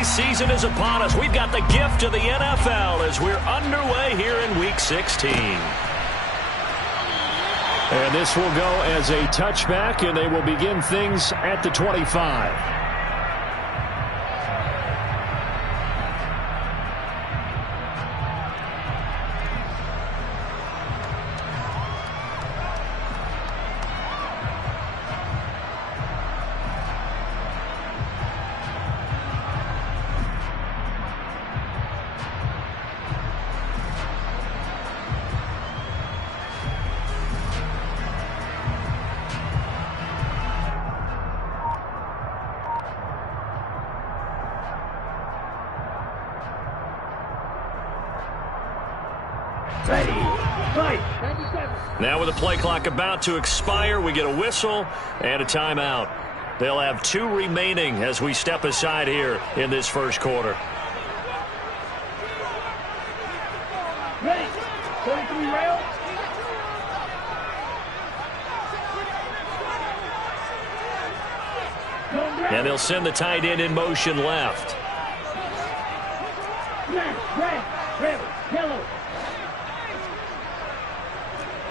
holiday season is upon us. We've got the gift of the NFL as we're underway here in Week 16. And this will go as a touchback, and they will begin things at the 25. Now with the play clock about to expire, we get a whistle and a timeout. They'll have 2 remaining as we step aside here in this first quarter. Ready. 33 rail. And they'll send the tight end in motion left. Red, yellow.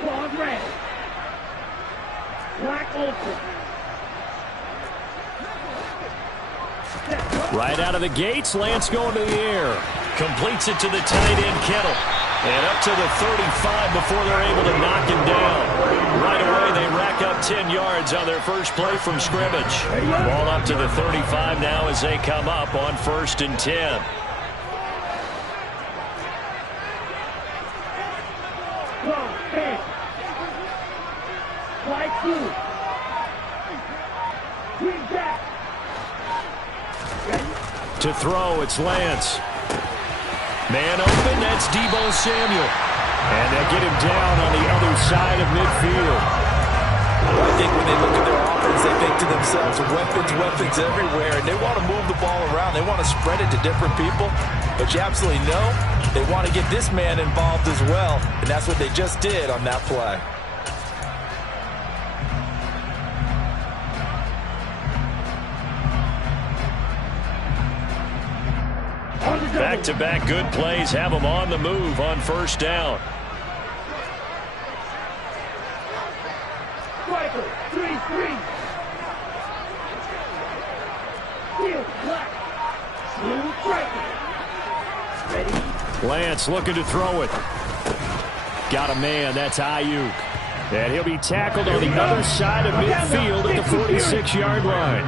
Claws red. Black ultra. Right out of the gates, Lance going to the air. Completes it to the tight end, Kettle. And up to the 35 before they're able to knock him down. Right away, they rack up 10 yards on their first play from scrimmage. Ball up to the 35 now as they come up on 1st and 10. To throw, it's Lance. Man open, that's Deebo Samuel. And they get him down on the other side of midfield. Well, I think when they look at their offense, they think to themselves, weapons everywhere, and they want to move the ball around. They want to spread it to different people. But you absolutely know they want to get this man involved as well, and that's what they just did on that play. Back-to-back good plays have them on the move on 1st down. Striker, 3-3. Steel, black. Smooth striker. Ready. Lance looking to throw it. Got a man, that's Ayuk. And he'll be tackled on the other side of midfield at the 46-yard line.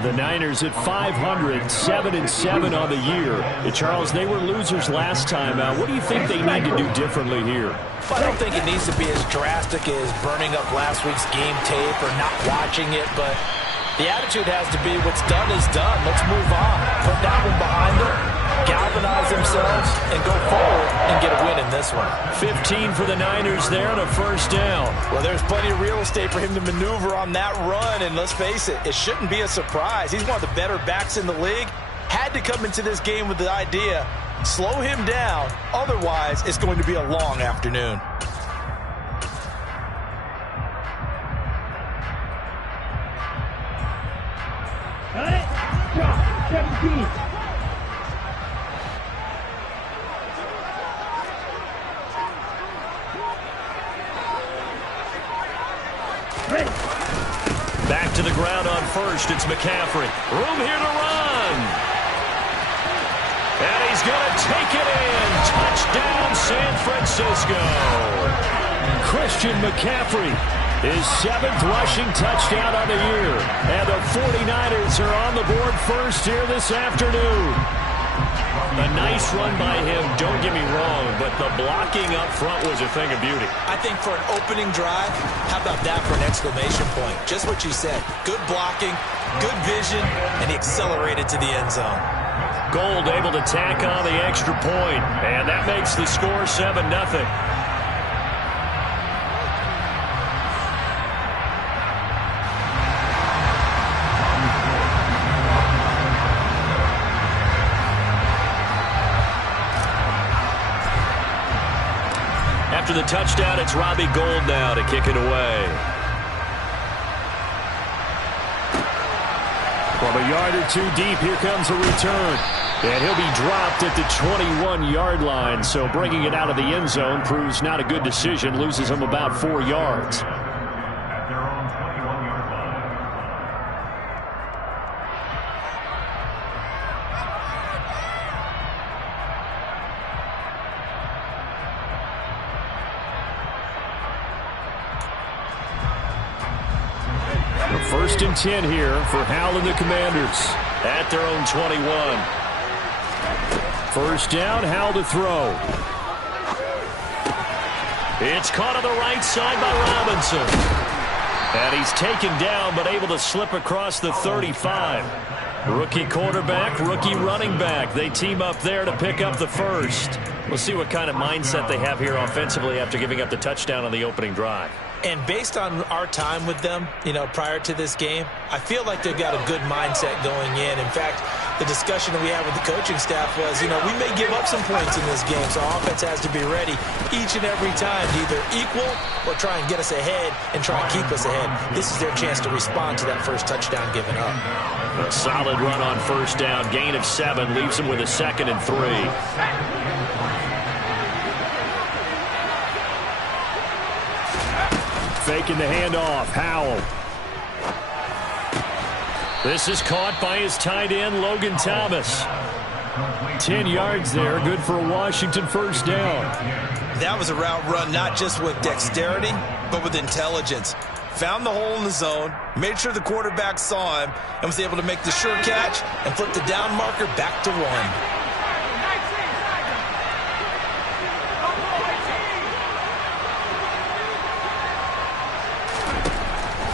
The Niners at 500, 7-7 on the year. And Charles, they were losers last time. What do you think they need to do differently here? Well, I don't think it needs to be as drastic as burning up last week's game tape or not watching it, but the attitude has to be what's done is done. Let's move on. Put that one behind them, galvanize themselves, and go forward and get a win in this one. 15 for the Niners there on a 1st down. Well, there's plenty of real estate for him to maneuver on that run, and let's face it, it shouldn't be a surprise. He's one of the better backs in the league. Had to come into this game with the idea, slow him down, otherwise it's going to be a long afternoon. Got it. Drop. 17. Ready. Back to the ground on 1st. It's McCaffrey. Room here to run. And he's going to take it in. Touchdown, San Francisco. Christian McCaffrey, his 7th rushing touchdown on the year. And the 49ers are on the board first here this afternoon. A nice run by him, don't get me wrong, but the blocking up front was a thing of beauty. I think for an opening drive, how about that for an exclamation point? Just what you said. Good blocking, good vision, and he accelerated to the end zone. Gold able to tack on the extra point, and that makes the score 7-0. After the touchdown, it's Robbie Gould now to kick it away. From a yard or two deep, here comes a return. And he'll be dropped at the 21-yard line. So bringing it out of the end zone proves not a good decision. Loses him about 4 yards. First and 10 here for Howell and the Commanders at their own 21. First down, Howell to throw. It's caught on the right side by Robinson. And he's taken down but able to slip across the 35. Rookie quarterback, rookie running back. They team up there to pick up the first. We'll see what kind of mindset they have here offensively after giving up the touchdown on the opening drive. And based on our time with them, prior to this game, I feel like they've got a good mindset going in. In fact, the discussion that we had with the coaching staff was, we may give up some points in this game, so our offense has to be ready each and every time to either equal or try and get us ahead and try and keep us ahead. This is their chance to respond to that first touchdown given up. A solid run on first down. Gain of 7 leaves him with a 2nd and 3. Faking the handoff, Howell. This is caught by his tight end, Logan Thomas. 10 yards there, good for a Washington first down. That was a route run not just with dexterity, but with intelligence. Found the hole in the zone, made sure the quarterback saw him, and was able to make the sure catch and flip the down marker back to 1.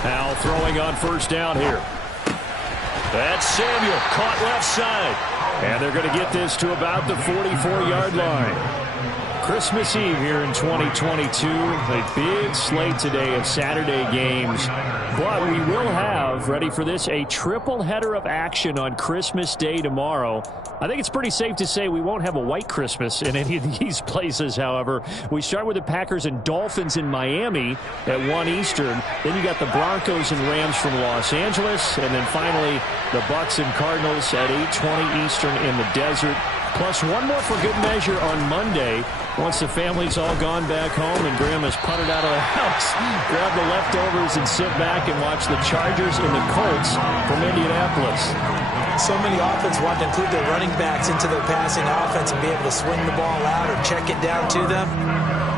Howell throwing on first down here. That's Samuel, caught left side. And they're going to get this to about the 44-yard line. Christmas Eve here in 2022. A big slate today of Saturday games. But we will have, ready for this, a triple header of action on Christmas Day tomorrow. I think it's pretty safe to say we won't have a white Christmas in any of these places, however. We start with the Packers and Dolphins in Miami at 1 Eastern. Then you got the Broncos and Rams from Los Angeles. And then finally, the Bucs and Cardinals at 8:20 Eastern in the desert. Plus one more for good measure on Monday. Once the family's all gone back home and Grandma's puttered out of the house, grab the leftovers and sit back and watch the Chargers and the Colts from Indianapolis. So many offenses want to include their running backs into their passing offense and be able to swing the ball out or check it down to them.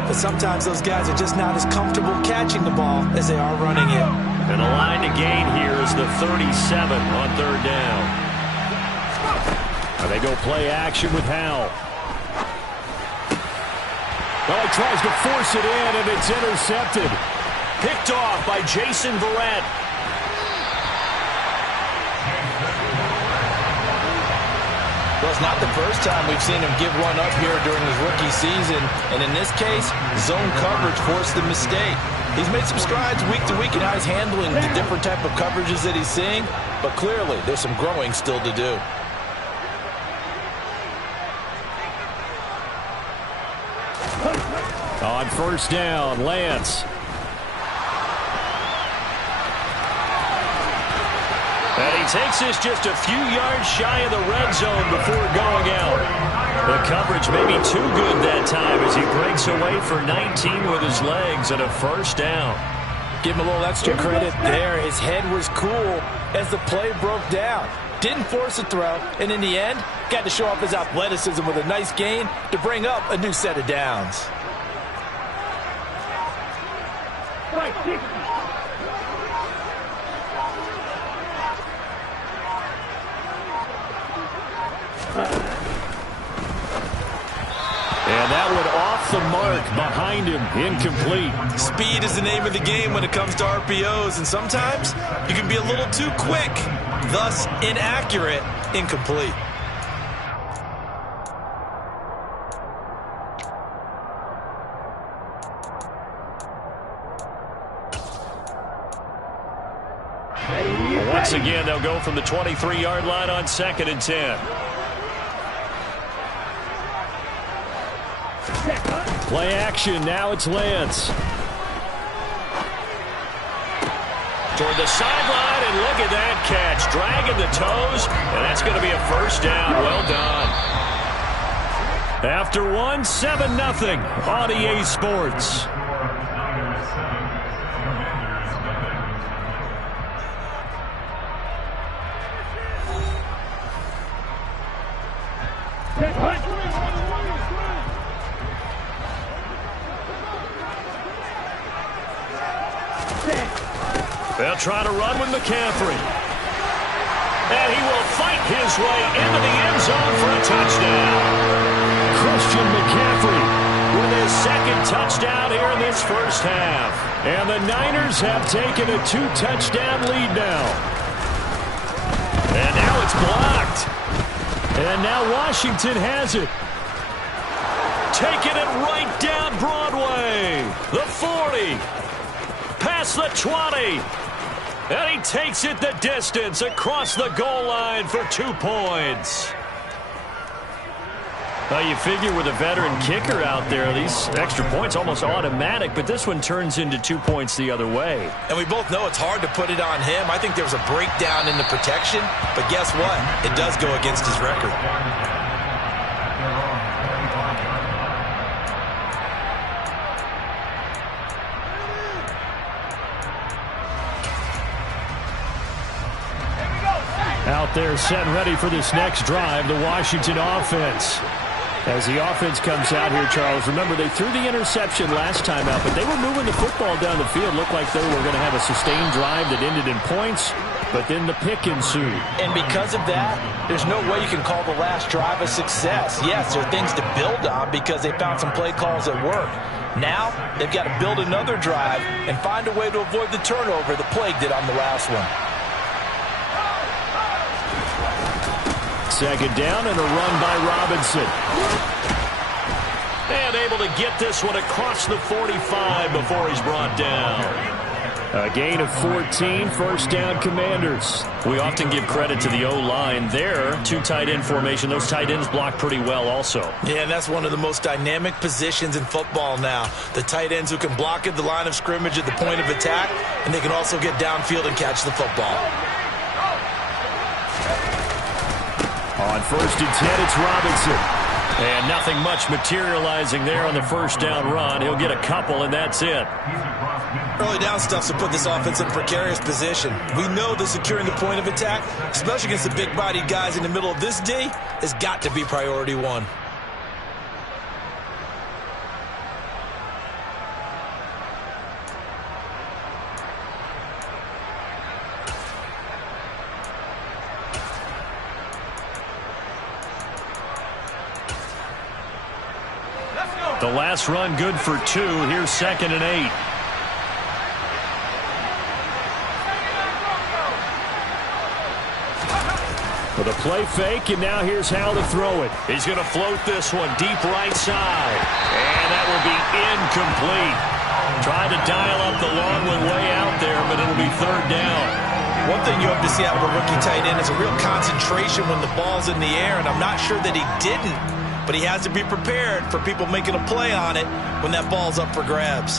But sometimes those guys are just not as comfortable catching the ball as they are running it. And the line to gain here is the 37 on third down. And they go play action with Howell. Well, he tries to force it in, and it's intercepted. Picked off by Jason Verrett. Well, it's not the first time we've seen him give one up here during his rookie season. And in this case, zone coverage forced the mistake. He's made some strides week to week in how he's handling the different type of coverages that he's seeing. But clearly, there's some growing still to do. On first down, Lance. And he takes this just a few yards shy of the red zone before going out. The coverage may be too good that time as he breaks away for 19 with his legs and a first down. Give him a little extra credit there. His head was cool as the play broke down. Didn't force a throw, and in the end, got to show off his athleticism with a nice gain to bring up a new set of downs. Right, 60. And that one off the mark behind him, incomplete. Speed is the name of the game when it comes to RPOs, and sometimes you can be a little too quick, thus inaccurate, incomplete. Once again, they'll go from the 23-yard line on 2nd and 10. Play action. Now it's Lance. toward the sideline, and look at that catch. Dragging the toes, and that's going to be a first down. Well done. After one, 7-0 on EA Sports. They'll try to run with McCaffrey. And he will fight his way into the end zone for a touchdown. Christian McCaffrey with his second touchdown here in this first half. And the Niners have taken a 2-touchdown lead now. And now it's blocked. And now Washington has it. Taking it right down Broadway. The 40. Past the 20. And he takes it the distance across the goal line for 2 points. Well, you figure with a veteran kicker out there, these extra points almost automatic, but this one turns into 2 points the other way. And we both know it's hard to put it on him. I think there was a breakdown in the protection, but guess what? It does go against his record. Out there set and ready for this next drive, the Washington offense. As the offense comes out here, Charles, remember they threw the interception last time out, but they were moving the football down the field. Looked like they were going to have a sustained drive that ended in points, but then the pick ensued. And because of that, there's no way you can call the last drive a success. Yes, there are things to build on because they found some play calls that work. Now, they've got to build another drive and find a way to avoid the turnover the plague did on the last one. Second down and a run by Robinson. And able to get this one across the 45 before he's brought down. A gain of 14, first down Commanders. We often give credit to the O-line there. 2 tight end formation. Those tight ends block pretty well also. Yeah, and that's one of the most dynamic positions in football now. The tight ends who can block at the line of scrimmage at the point of attack, and they can also get downfield and catch the football. On first and 10, it's Robinson. And nothing much materializing there on the first down run. He'll get a couple, and that's it. Early down stuff to put this offense in a precarious position. We know that securing the point of attack, especially against the big-bodied guys in the middle of this D, has got to be priority one. The last run good for 2. Here's 2nd and 8. With a play fake, and now here's how to throw it. He's going to float this one deep right side. And that will be incomplete. Tried to dial up the long one way out there, but it'll be 3rd down. One thing you hope to see out of a rookie tight end is a real concentration when the ball's in the air, and I'm not sure that he didn't. But he has to be prepared for people making a play on it when that ball's up for grabs.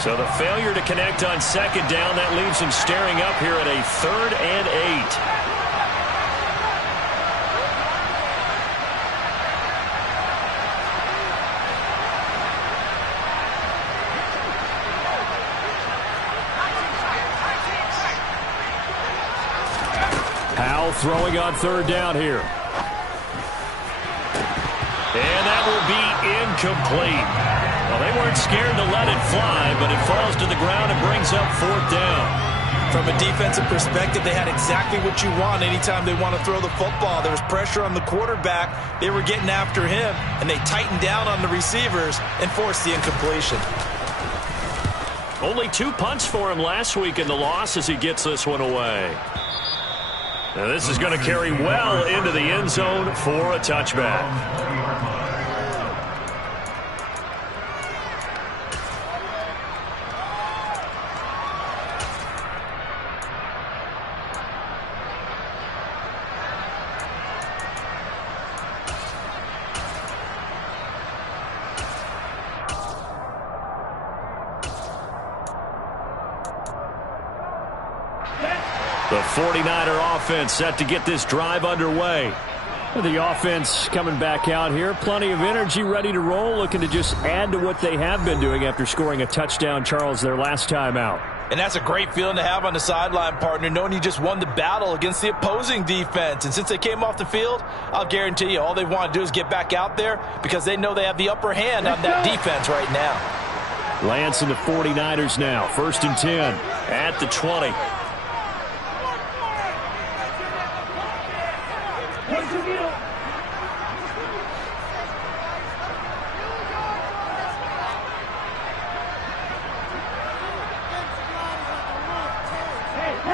So the failure to connect on 2nd down, that leaves him staring up here at a 3rd and 8. Throwing on 3rd down here. And that will be incomplete. Well, they weren't scared to let it fly, but it falls to the ground and brings up 4th down. From a defensive perspective, they had exactly what you want anytime they want to throw the football. There was pressure on the quarterback. They were getting after him, and they tightened down on the receivers and forced the incompletion. Only 2 punts for him last week in the loss as he gets this one away. Now this is going to carry well into the end zone for a touchback. The 49er offense set to get this drive underway. The offense coming back out here. Plenty of energy, ready to roll, looking to just add to what they have been doing after scoring a touchdown, Charles, their last time out. And that's a great feeling to have on the sideline, partner, knowing you just won the battle against the opposing defense. And since they came off the field, I'll guarantee you all they want to do is get back out there because they know they have the upper hand on that defense right now. Lance and the 49ers now. 1st and 10 at the 20.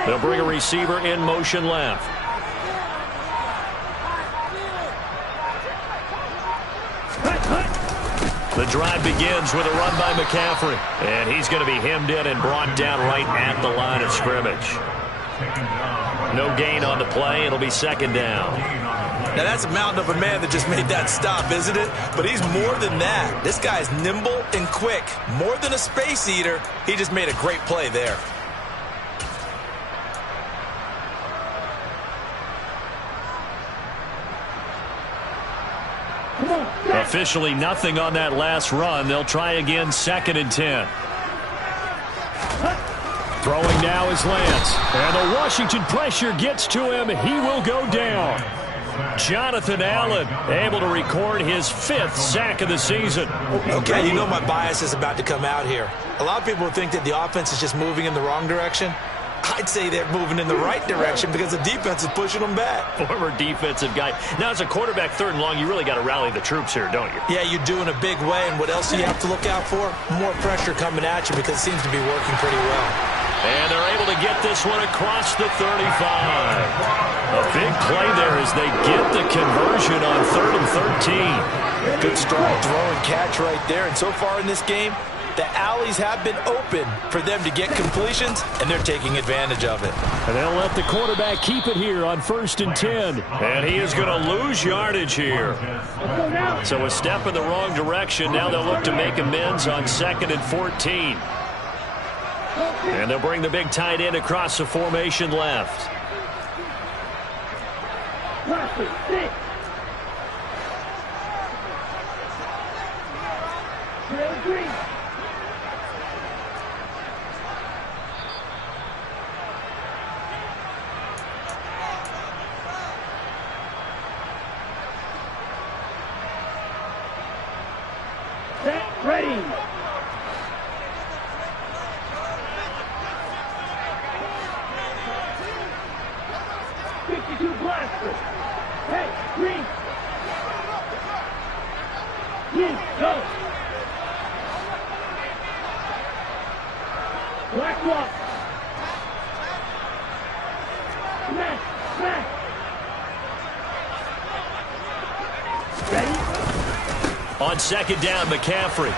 They'll bring a receiver in motion left. The drive begins with a run by McCaffrey. And he's going to be hemmed in and brought down right at the line of scrimmage. No gain on the play. It'll be 2nd down. Now, that's a mountain of a man that just made that stop, isn't it? But he's more than that. This guy's nimble and quick. More than a space eater. He just made a great play there. Officially nothing on that last run. They'll try again, 2nd and 10. Throwing now is Lance. And the Washington pressure gets to him. He will go down. Jonathan Allen able to record his 5th sack of the season. Okay, you know my bias is about to come out here. A lot of people think that the offense is just moving in the wrong direction. I'd say they're moving in the right direction because the defense is pushing them back. Former defensive guy. Now, as a quarterback 3rd and long, you really got to rally the troops here, don't you? Yeah, you do in a big way. And what else do you have to look out for? More pressure coming at you because it seems to be working pretty well. And they're able to get this one across the 35. A big play there as they get the conversion on 3rd and 13. Good strong throw and catch right there. And so far in this game, the alleys have been open for them to get completions, and they're taking advantage of it. And they'll let the quarterback keep it here on 1st and 10. And he is going to lose yardage here. So a step in the wrong direction. Now they'll look to make amends on 2nd and 14. And they'll bring the big tight end across the formation left. Ready. Blaster. Hey, green. Green, go. Black walk. Smash, smash. Ready? On 2nd down, McCaffrey.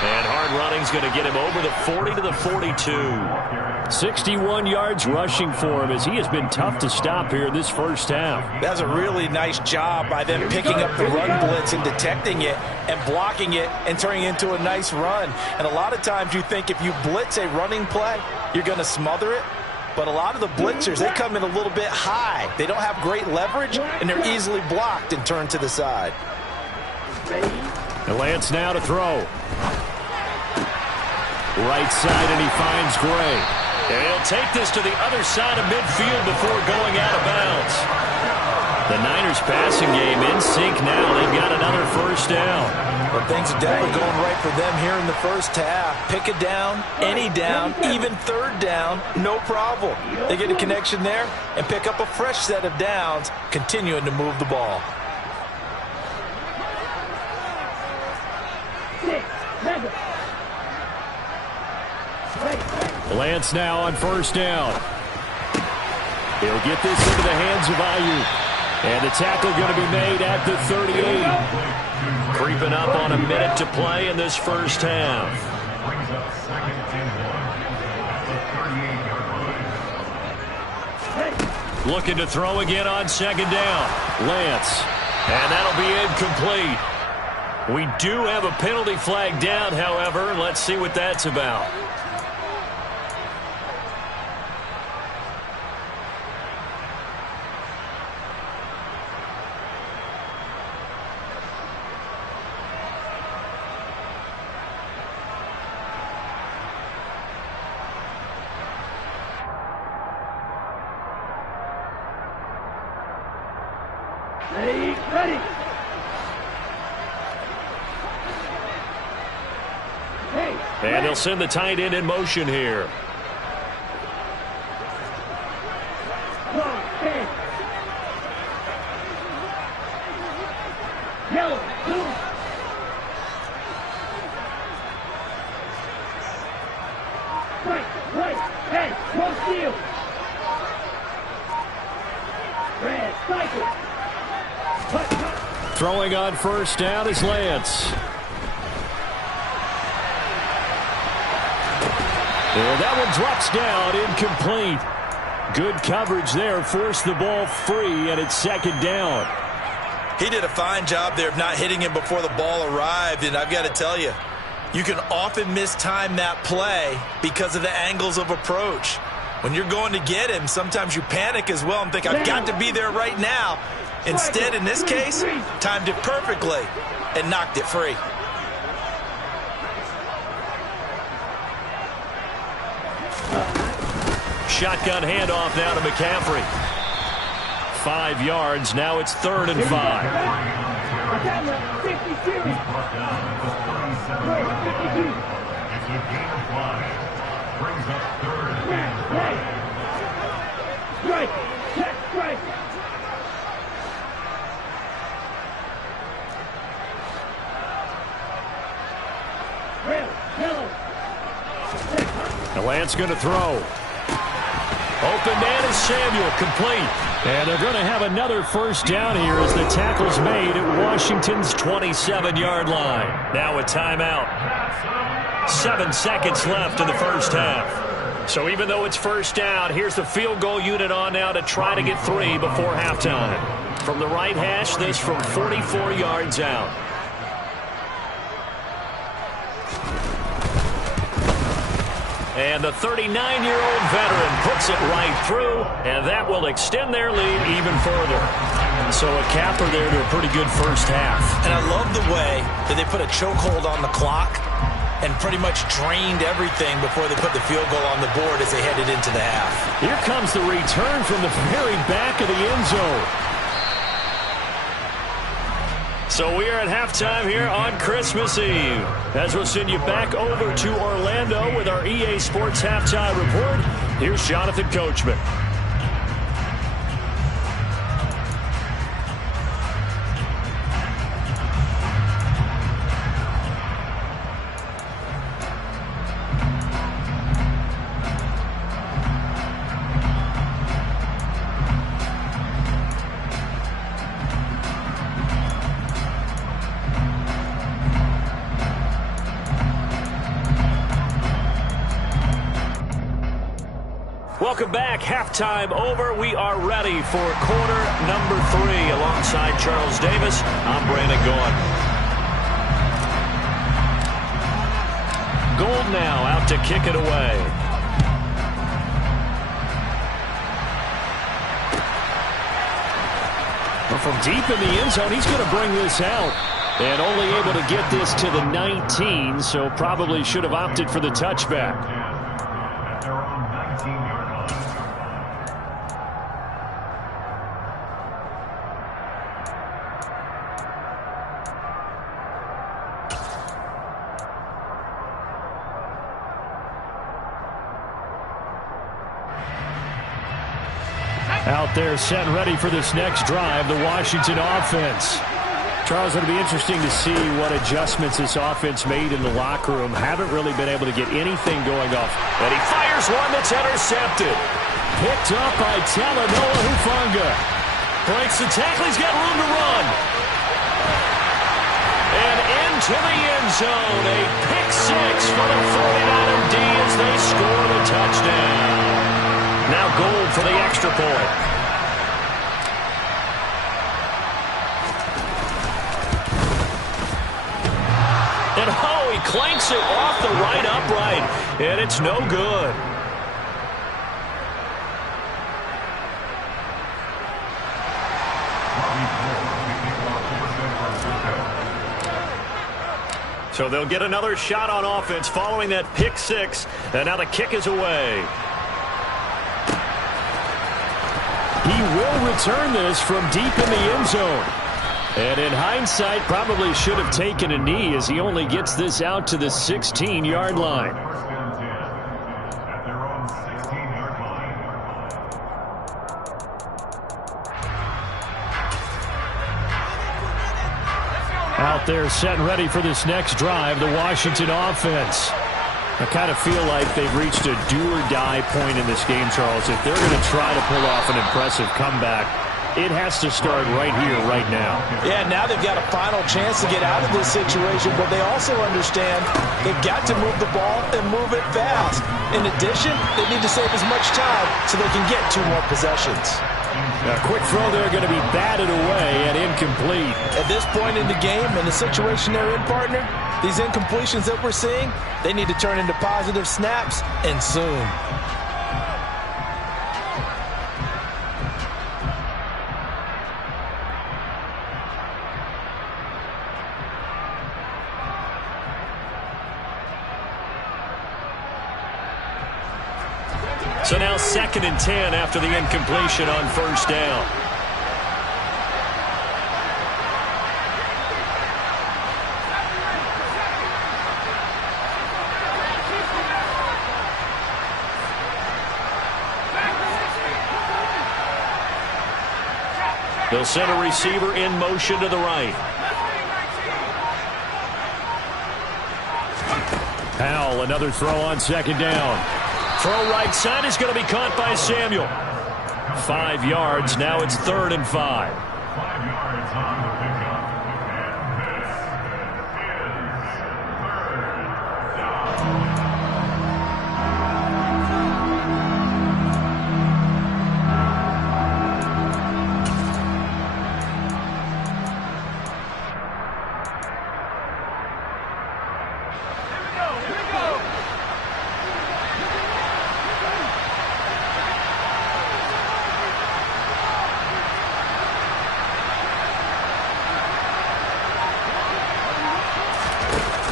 And hard running's going to get him over the 40 to the 42. 61 yards rushing for him as he has been tough to stop here this first half. That's a really nice job by them picking up the run blitz and detecting it and blocking it and turning it into a nice run. And a lot of times you think if you blitz a running play, you're going to smother it. But a lot of the blitzers, they come in a little bit high. They don't have great leverage, and they're easily blocked and turned to the side. And Lance now to throw. Right side, and he finds Gray. And he'll take this to the other side of midfield before going out of bounds. The Niners passing game in sync now. They've got another first down. Well, things are definitely going right for them here in the first half. Pick a down, any down, even 3rd down, no problem. They get a connection there and pick up a fresh set of downs, continuing to move the ball. 6, 7. Lance now on 1st down. He'll get this into the hands of Ayuk. And the tackle going to be made at the 38. Creeping up on a minute to play in this first half. Looking to throw again on 2nd down. Lance. And that'll be incomplete. We do have a penalty flag down, however. Let's see what that's about. Ready. And they'll send the tight end in motion here. Yellow, blue. Right, hey, no steal. Red, cycle. Cut. Throwing on first down is Lance. And that one drops down, incomplete. Good coverage there, forced the ball free, and it's second down. He did a fine job there of not hitting him before the ball arrived, and I've got to tell you, you can often mistime that play because of the angles of approach. When you're going to get him, sometimes you panic as well and think, I've got to be there right now. Instead, in this case, timed it perfectly and knocked it free. Shotgun handoff now to McCaffrey. 5 yards. Now it's 3rd and 5. 52. It's a gain of 5. Brings up 3rd and 5. Strike. Check strike. Yellow. The Lance going to throw. Open man is Samuel, complete. And they're going to have another first down here as the tackle's made at Washington's 27-yard line. Now a timeout. 7 seconds left in the first half. So even though it's first down, here's the field goal unit on now to try to get 3 before halftime. From the right hash, this from 44 yards out. And the 39-year-old veteran puts it right through, and that will extend their lead even further. So a capper there to a pretty good first half. And I love the way that they put a chokehold on the clock and pretty much drained everything before they put the field goal on the board as they headed into the half. Here comes the return from the very back of the end zone. So we are at halftime here on Christmas Eve. As we'll send you back over to Orlando with our EA Sports Halftime Report, here's Jonathan Coachman. Welcome back. Halftime over. We are ready for quarter number 3. Alongside Charles Davis, I'm Brandon Gaughan. Gold now out to kick it away. Well, from deep in the end zone, he's going to bring this out. And only able to get this to the 19, so probably should have opted for the touchback. Out there set and ready for this next drive, the Washington offense. Charles, it'll be interesting to see what adjustments this offense made in the locker room. Haven't really been able to get anything going off. And he fires one that's intercepted. Picked up by Talanoa Hufanga. Breaks the tackle. He's got room to run. And into the end zone. A pick 6 for the 49er D as they score the touchdown. Now goal for the extra point. And oh, he clanks it off the right upright, and it's no good. So they'll get another shot on offense following that pick 6, and now the kick is away. He will return this from deep in the end zone. And in hindsight, probably should have taken a knee as he only gets this out to the 16-yard line. First down 10 at their own 16-yard line. Out there set and ready for this next drive, the Washington offense. I kind of feel like they've reached a do-or-die point in this game, Charles. If they're going to try to pull off an impressive comeback, it has to start right here, right now. Yeah, now they've got a final chance to get out of this situation, but they also understand they've got to move the ball and move it fast. In addition, they need to save as much time so they can get 2 more possessions. A quick throw there going to be batted away and incomplete. At this point in the game, in the situation they're in, partner, these incompletions that we're seeing, they need to turn into positive snaps, and soon. So now 2nd and 10 after the incompletion on first down. They'll send a receiver in motion to the right. Powell, another throw on 2nd down. Throw right side is going to be caught by Samuel. 5 yards. Now it's 3rd and 5. 5 yards on the pickup. And this is 3rd down.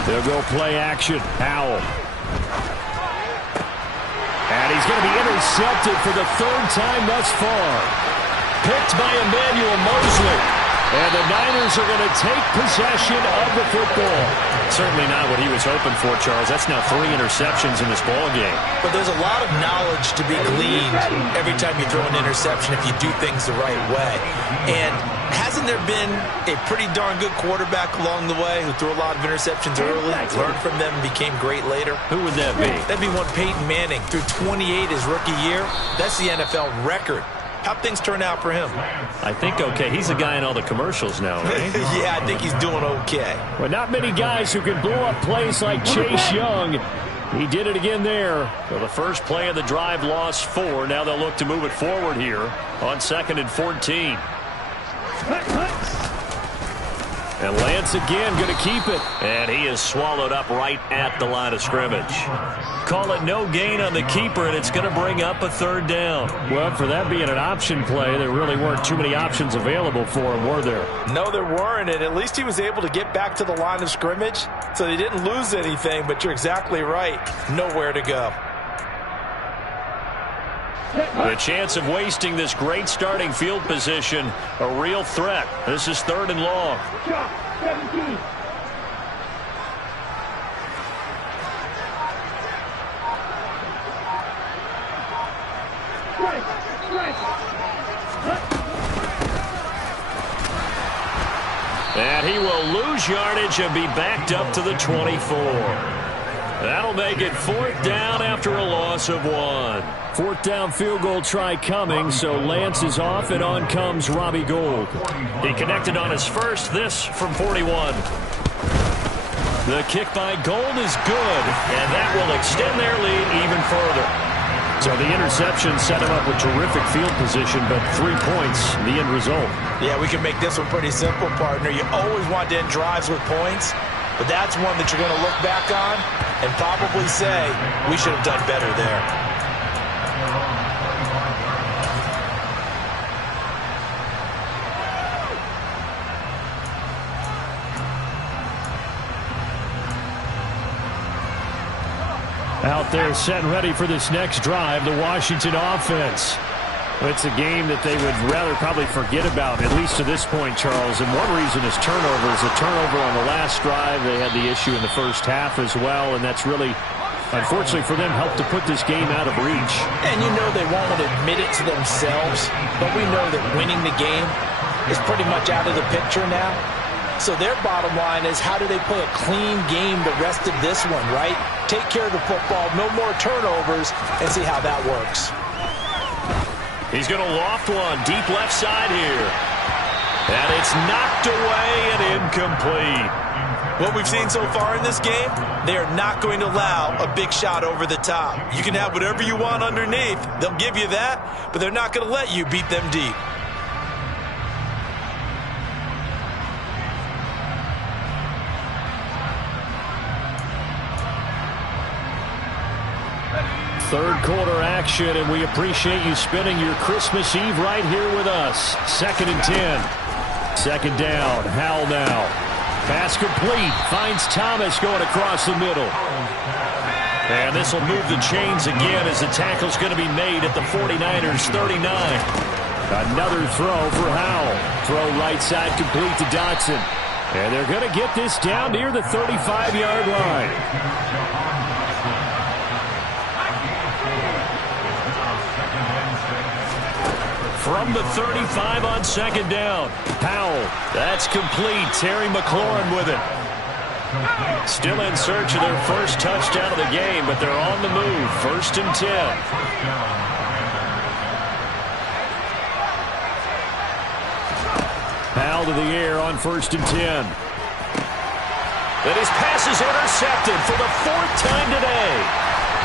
They'll go play action. Powell. And he's going to be intercepted for the 3rd time thus far. Picked by Emmanuel Mosley. And the Niners are going to take possession of the football. Certainly not what he was hoping for, Charles. That's now 3 interceptions in this ball game. But there's a lot of knowledge to be gleaned every time you throw an interception if you do things the right way. And hasn't there been a pretty darn good quarterback along the way who threw a lot of interceptions early, learned from them, and became great later? Who would that be? That'd be one Peyton Manning. Threw 28 his rookie year. That's the NFL record. How'd things turn out for him? I think okay. He's the guy in all the commercials now, right? Yeah, I think he's doing okay. But not many guys who can blow up plays like Chase Young. He did it again there. So the first play of the drive lost 4. Now they'll look to move it forward here on 2nd and 14. And Lance again going to keep it. And he is swallowed up right at the line of scrimmage. Call it no gain on the keeper, and it's going to bring up a 3rd down. Well, for that being an option play, there really weren't too many options available for him, were there? No, there weren't, and at least he was able to get back to the line of scrimmage, so they didn't lose anything, but you're exactly right. Nowhere to go. The chance of wasting this great starting field position, a real threat. This is 3rd and long. 17. And he will lose yardage and be backed up to the 24. That'll make it 4th down after a loss of 1. 4th down field goal try coming, so Lance is off, and on comes Robbie Gould. He connected on his first, this from 41. The kick by Gould is good, and that will extend their lead even further. So the interception set him up with terrific field position, but 3 points, the end result. Yeah, we can make this one pretty simple, partner. You always want to end drives with points, but that's one that you're going to look back on and probably say, we should have done better there. Out there set and ready for this next drive, the Washington offense. It's a game that they would rather probably forget about, at least to this point, Charles. And one reason is turnovers. A turnover on the last drive. They had the issue in the first half as well, and that's really, unfortunately for them, helped to put this game out of reach. And you know they won't admit it to themselves, but we know that winning the game is pretty much out of the picture now. So their bottom line is, how do they play a clean game the rest of this one, right? Take care of the football, no more turnovers, and see how that works. He's going to loft one deep left side here. And it's knocked away and incomplete. What we've seen so far in this game, they are not going to allow a big shot over the top. You can have whatever you want underneath. They'll give you that, but they're not going to let you beat them deep. Third quarter action, and we appreciate you spending your Christmas Eve right here with us. 2nd and 10. Second down. Howell now. Pass complete. Finds Thomas going across the middle. And this will move the chains again as the tackle's going to be made at the 49ers 39. Another throw for Howell. Throw right side complete to Dotson. And they're going to get this down near the 35-yard line. From the 35 on 2nd down. Howell, that's complete. Terry McLaurin with it. Still in search of their first touchdown of the game, but they're on the move. 1st and 10. Howell to the air on 1st and 10. And his pass is intercepted for the 4th time today.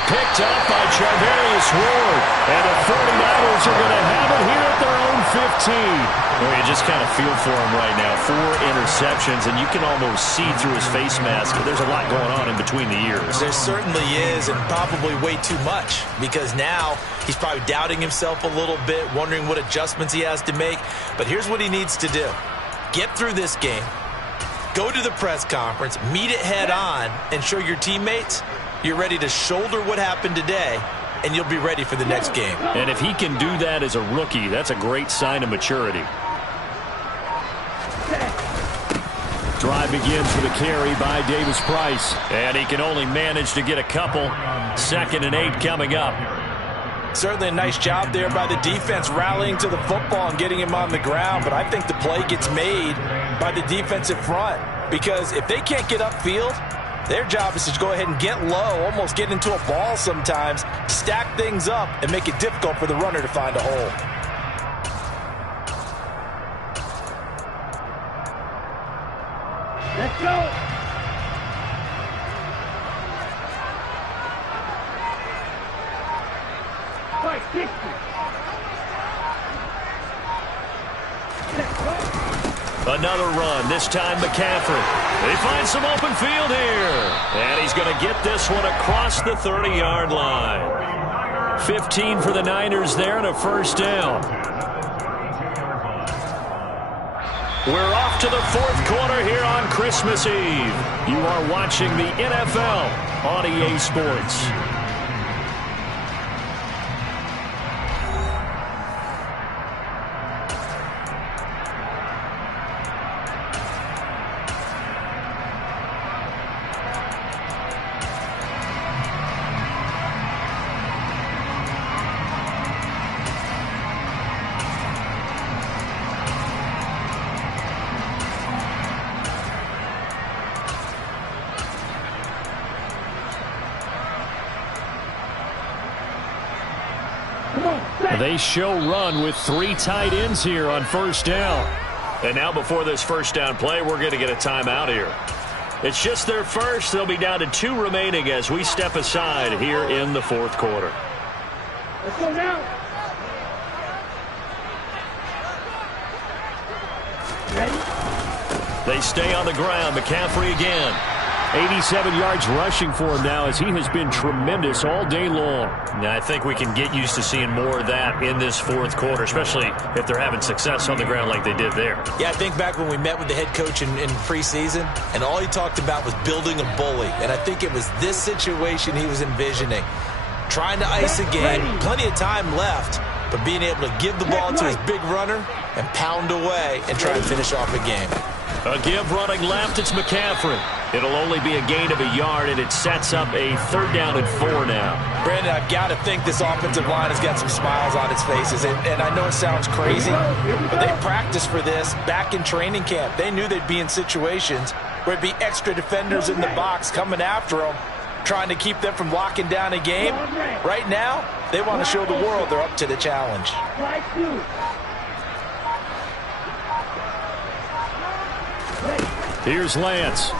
Picked up by Charvarius Ward. And the 49ers are going to have it here at their own 15. Well, you just kind of feel for him right now. 4 interceptions, and you can almost see through his face mask. There's a lot going on in between the ears. There certainly is, and probably way too much, because now he's probably doubting himself a little bit, wondering what adjustments he has to make. But here's what he needs to do. Get through this game. Go to the press conference, meet it head on, and show your teammates you're ready to shoulder what happened today, and you'll be ready for the next game. And if he can do that as a rookie, that's a great sign of maturity. Drive begins with a carry by Davis Price. And he can only manage to get a couple. 2nd and 8 coming up. Certainly a nice job there by the defense, rallying to the football and getting him on the ground. But I think the play gets made by the defensive front, because if they can't get upfield, their job is to go ahead and get low, almost get into a ball sometimes, stack things up, and make it difficult for the runner to find a hole. Let's go. Fight 60. Another run, this time McCaffrey. They find some open field here. And he's going to get this one across the 30-yard line. 15 for the Niners there and a 1st down. We're off to the 4th quarter here on Christmas Eve. You are watching the NFL on EA Sports. They show run with 3 tight ends here on 1st down. And now before this 1st down play, we're going to get a timeout here. It's just their first. They'll be down to 2 remaining as we step aside here in the 4th quarter. Let's go now. Ready? They stay on the ground. McCaffrey again. 87 yards rushing for him now, as he has been tremendous all day long. Now, I think we can get used to seeing more of that in this 4th quarter, especially if they're having success on the ground like they did there. Yeah, I think back when we met with the head coach in preseason, and all he talked about was building a bully. And I think it was this situation he was envisioning. Trying to ice a game, plenty of time left, but being able to give the ball to his big runner and pound away and try and finish off a game. A give running left, it's McCaffrey. It'll only be a gain of a yard, and it sets up a 3rd down and 4 now. Brandon, I've got to think this offensive line has got some smiles on its faces, and I know it sounds crazy, but they practiced for this back in training camp. They knew they'd be in situations where it'd be extra defenders in the box coming after them, trying to keep them from locking down a game. Right now, they want to show the world they're up to the challenge. Here's Lance.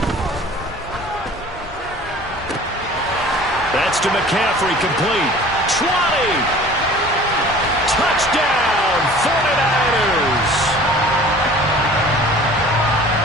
That's to McCaffrey, complete. 20! Touchdown, 49ers!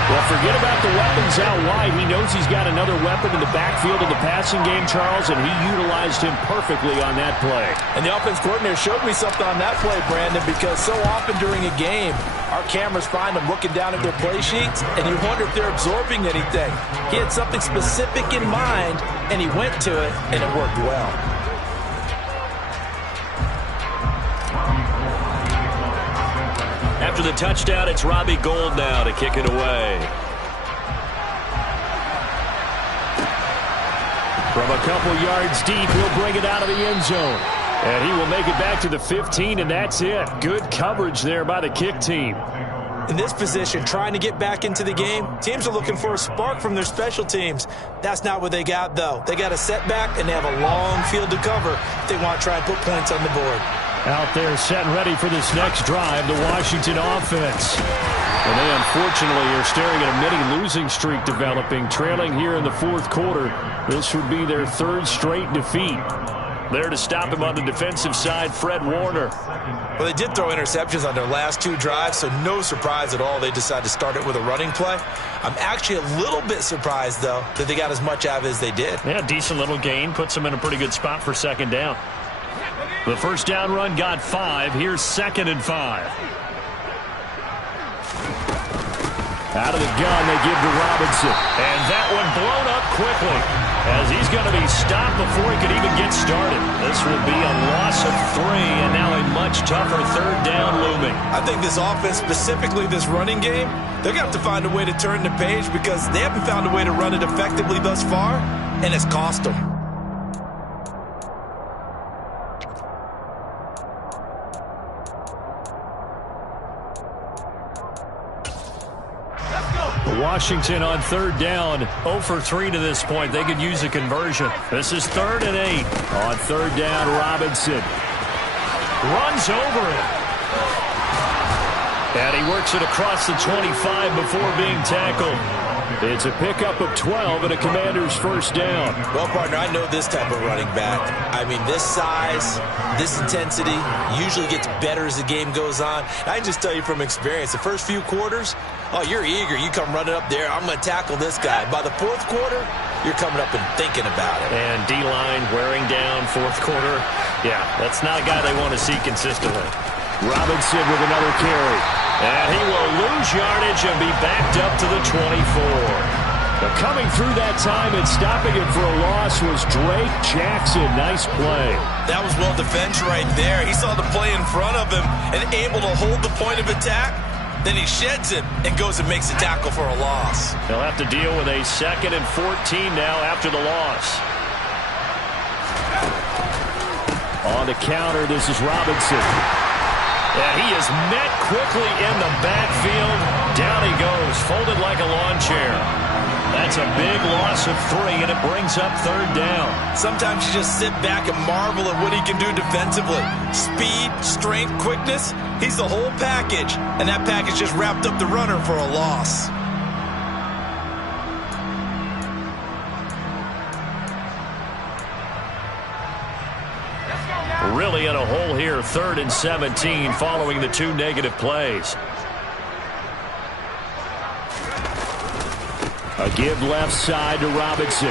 Well, forget about the weapons out wide. He knows he's got another weapon in the backfield of the passing game, Charles, and he utilized him perfectly on that play. And the offense coordinator showed me something on that play, Brandon, because so often during a game, our cameras find them looking down at their play sheets, and you wonder if they're absorbing anything. He had something specific in mind, and he went to it, and it worked well. After the touchdown, it's Robbie Gould now to kick it away. From a couple yards deep, he'll bring it out of the end zone. And he will make it back to the 15, and that's it. Good coverage there by the kick team. In this position, trying to get back into the game, teams are looking for a spark from their special teams. That's not what they got, though. They got a setback, and they have a long field to cover if they want to try and put points on the board. Out there set and ready for this next drive, the Washington offense. And they unfortunately are staring at a mini losing streak developing, trailing here in the 4th quarter. This would be their 3rd straight defeat. There to stop him on the defensive side, Fred Warner. Well, they did throw interceptions on their last 2 drives, so no surprise at all they decided to start it with a running play. I'm actually a little bit surprised, though, that they got as much out of it as they did. Yeah, decent little gain. Puts them in a pretty good spot for 2nd down. The 1st down run got 5. Here's 2nd and 5. Out of the gun, they give to Robinson. And that one blown up quickly, as he's going to be stopped before he could even get started. This will be a loss of 3, and now a much tougher 3rd down looming. I think this offense, specifically this running game, they're going to have to find a way to turn the page because they haven't found a way to run it effectively thus far, and it's cost them. Washington on 3rd down, 0 for 3 to this point. They could use a conversion. This is 3rd and 8. On 3rd down, Robinson runs over it. And he works it across the 25 before being tackled. It's a pickup of 12 and a Commander's 1st down. Well, partner, I know this type of running back. I mean, this size, this intensity usually gets better as the game goes on. I can just tell you from experience, the first few quarters, oh, you're eager. You come running up there. I'm going to tackle this guy. By the 4th quarter, you're coming up and thinking about it. And D-line wearing down 4th quarter. Yeah, that's not a guy they want to see consistently. Robinson with another carry. And he will lose yardage and be backed up to the 24. Now coming through that time and stopping it for a loss was Drake Jackson. Nice play. That was well defense right there. He saw the play in front of him and able to hold the point of attack. Then he sheds it and goes and makes a tackle for a loss. They'll have to deal with a 2nd and 14 now after the loss. On the counter, this is Robinson. And he is met quickly in the backfield. Down he goes, folded like a lawn chair. That's a big loss of 3, and it brings up 3rd down. Sometimes you just sit back and marvel at what he can do defensively. Speed, strength, quickness, he's the whole package. And that package just wrapped up the runner for a loss. Really in a hole here, 3rd and 17 following the 2 negative plays. A give left side to Robinson.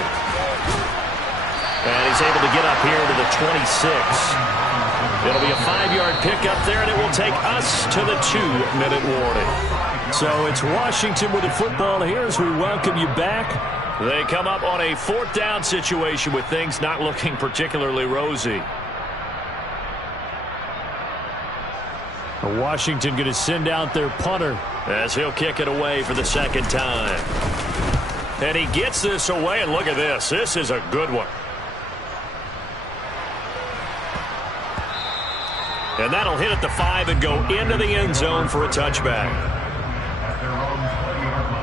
And he's able to get up here to the 26. It'll be a 5-yard pickup there, and it will take us to the 2-minute warning. So it's Washington with the football here as we welcome you back. They come up on a 4th down situation with things not looking particularly rosy. Washington going to send out their punter as he'll kick it away for the second time. And he gets this away, and look at this. This is a good one. And that'll hit at the 5 and go into the end zone for a touchback. At their own 20-yard line.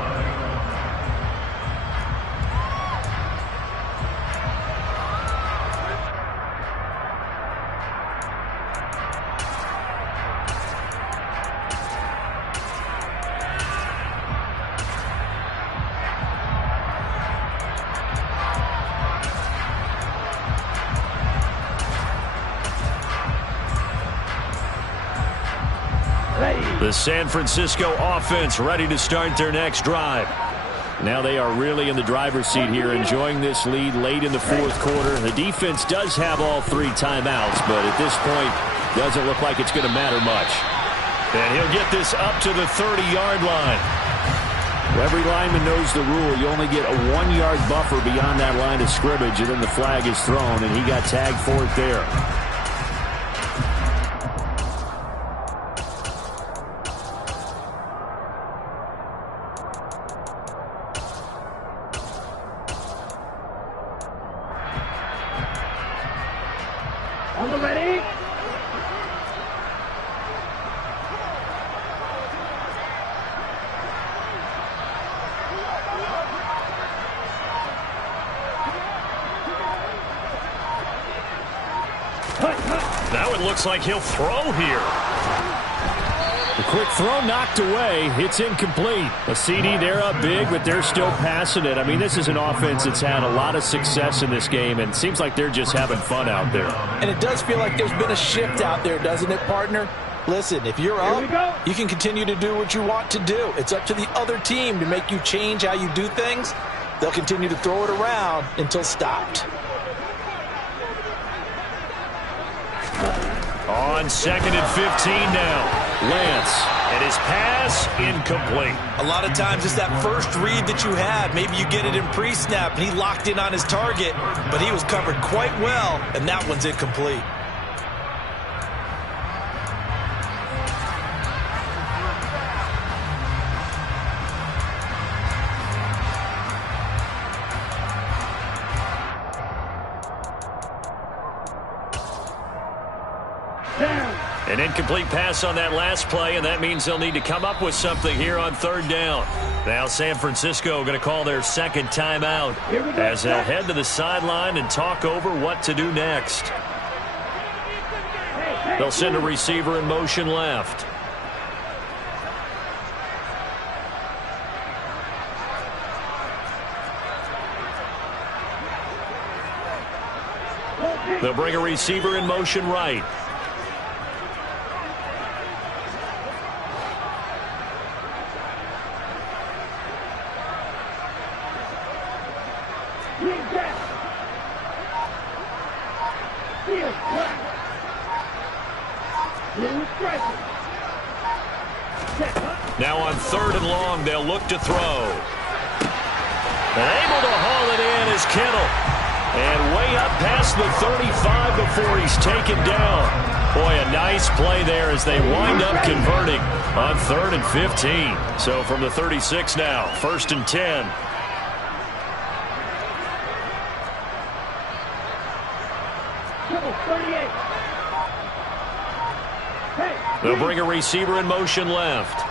The San Francisco offense ready to start their next drive. Now they are really in the driver's seat here, enjoying this lead late in the fourth quarter. The defense does have all 3 timeouts, but at this point, doesn't look like it's going to matter much. And he'll get this up to the 30-yard line. Every lineman knows the rule. You only get a 1-yard buffer beyond that line of scrimmage, and then the flag is thrown, and he got tagged for it there. On the ready. Now it looks like he'll throw here. The quick throw knocked away. It's incomplete. A CD, they're up big, but they're still passing it. I mean, this is an offense that's had a lot of success in this game, and it seems like they're just having fun out there. And it does feel like there's been a shift out there, doesn't it, partner? Listen, if you're up, you can continue to do what you want to do. It's up to the other team to make you change how you do things. They'll continue to throw it around until stopped. On 2nd and 15 now. Lance, and his pass incomplete. A lot of times it's that first read that you have. Maybe you get it in pre-snap, and he locked in on his target, but he was covered quite well, and that one's incomplete. An incomplete pass on that last play, and that means they'll need to come up with something here on 3rd down. Now San Francisco going to call their second timeout as they'll head to the sideline and talk over what to do next. They'll send a receiver in motion left. They'll bring a receiver in motion right. Now on 3rd and long, they'll look to throw. And able to haul it in is Kittle. And way up past the 35 before he's taken down. Boy, a nice play there as they wind up converting on 3rd and 15. So from the 36 now, 1st and 10. They'll bring a receiver in motion left.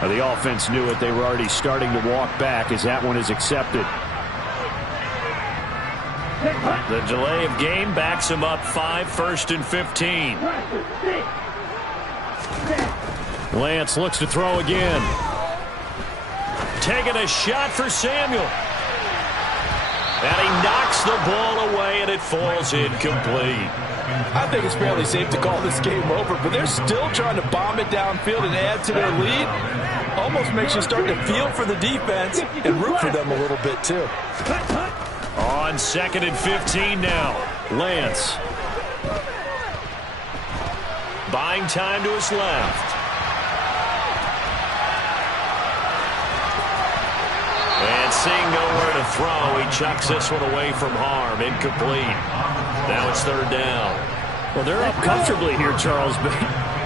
The offense knew it. They were already starting to walk back as that one is accepted. The delay of game backs him up 5, 1st and 15. Lance looks to throw again. Taking a shot for Samuel. And he knocks the ball away, and it falls incomplete. I think it's fairly safe to call this game over, but they're still trying to bomb it downfield and add to their lead. Almost makes you start to feel for the defense and root for them a little bit, too. On 2nd and 15 now. Lance. Buying time to his left. And seeing nowhere to throw, he chucks this one away from harm. Incomplete. Now it's third down. Well, they're up comfortably here, Charles, but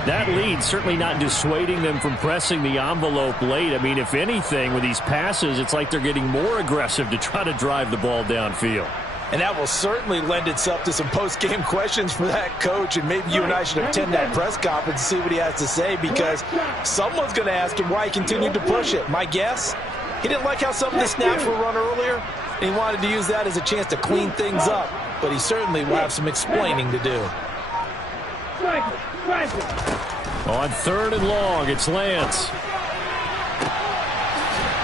that lead certainly not dissuading them from pressing the envelope late. I mean, if anything, with these passes, it's like they're getting more aggressive to try to drive the ball downfield. And that will certainly lend itself to some post-game questions for that coach, and maybe you and I should attend that press conference and see what he has to say, because someone's going to ask him why he continued to push it. My guess, he didn't like how some of the snaps were run earlier, and he wanted to use that as a chance to clean things up, but he certainly will have some explaining to do. On third and long, it's Lance.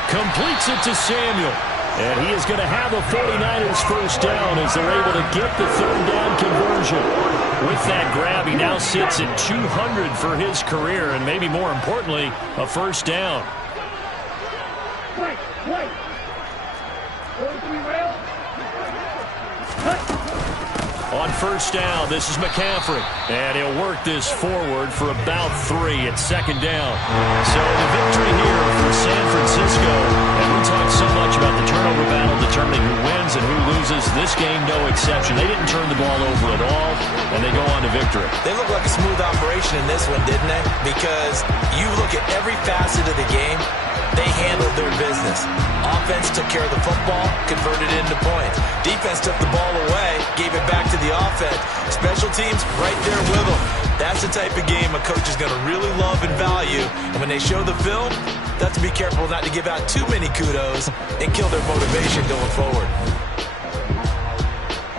Completes it to Samuel. And he is going to have the 49ers first down as they're able to get the third down conversion. With that grab, he now sits at 200 for his career, and maybe more importantly, a first down. On first down, this is McCaffrey. And he'll work this forward for about 3 at second down. So the victory here for San Francisco. And we talked so much about the turnover battle determining who wins and who loses. This game, no exception. They didn't turn the ball over at all, and they go on to victory. They look like a smooth operation in this one, didn't they? Because you look at every facet of the game, they handled their business. Offense took care of the football, converted it into points. Defense took the ball away, gave it back to the offense. Special teams right there with them. That's the type of game a coach is going to really love and value. And when they show the film, they have to be careful not to give out too many kudos and kill their motivation going forward.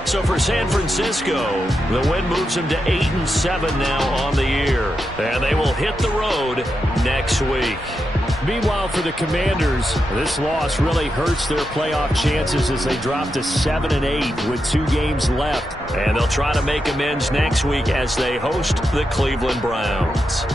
So for San Francisco, the win moves them to 8-7 now on the year. And they will hit the road next week. Meanwhile, for the Commanders, this loss really hurts their playoff chances as they drop to 7-8 with 2 games left. And they'll try to make amends next week as they host the Cleveland Browns.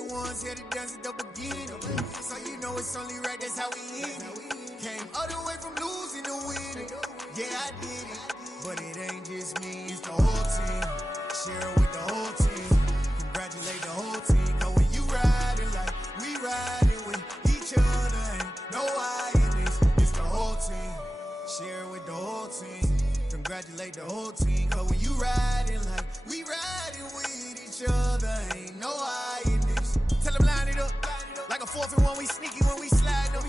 ones here to dance at the beginning. So you know it's only right, that's how we end it. Came all the way from losing to winning. Yeah, I did it, but it ain't just me, it's the whole team. Share it with the whole team. Congratulate the whole team. Cause when you riding like we riding with each other, ain't no I in this, it's the whole team. Share it with the whole team. Congratulate the whole team. Cause when you riding like we riding with each other, ain't no I in this. Tell them line it up. Like a 4th and 1, we sneaky when we slide up.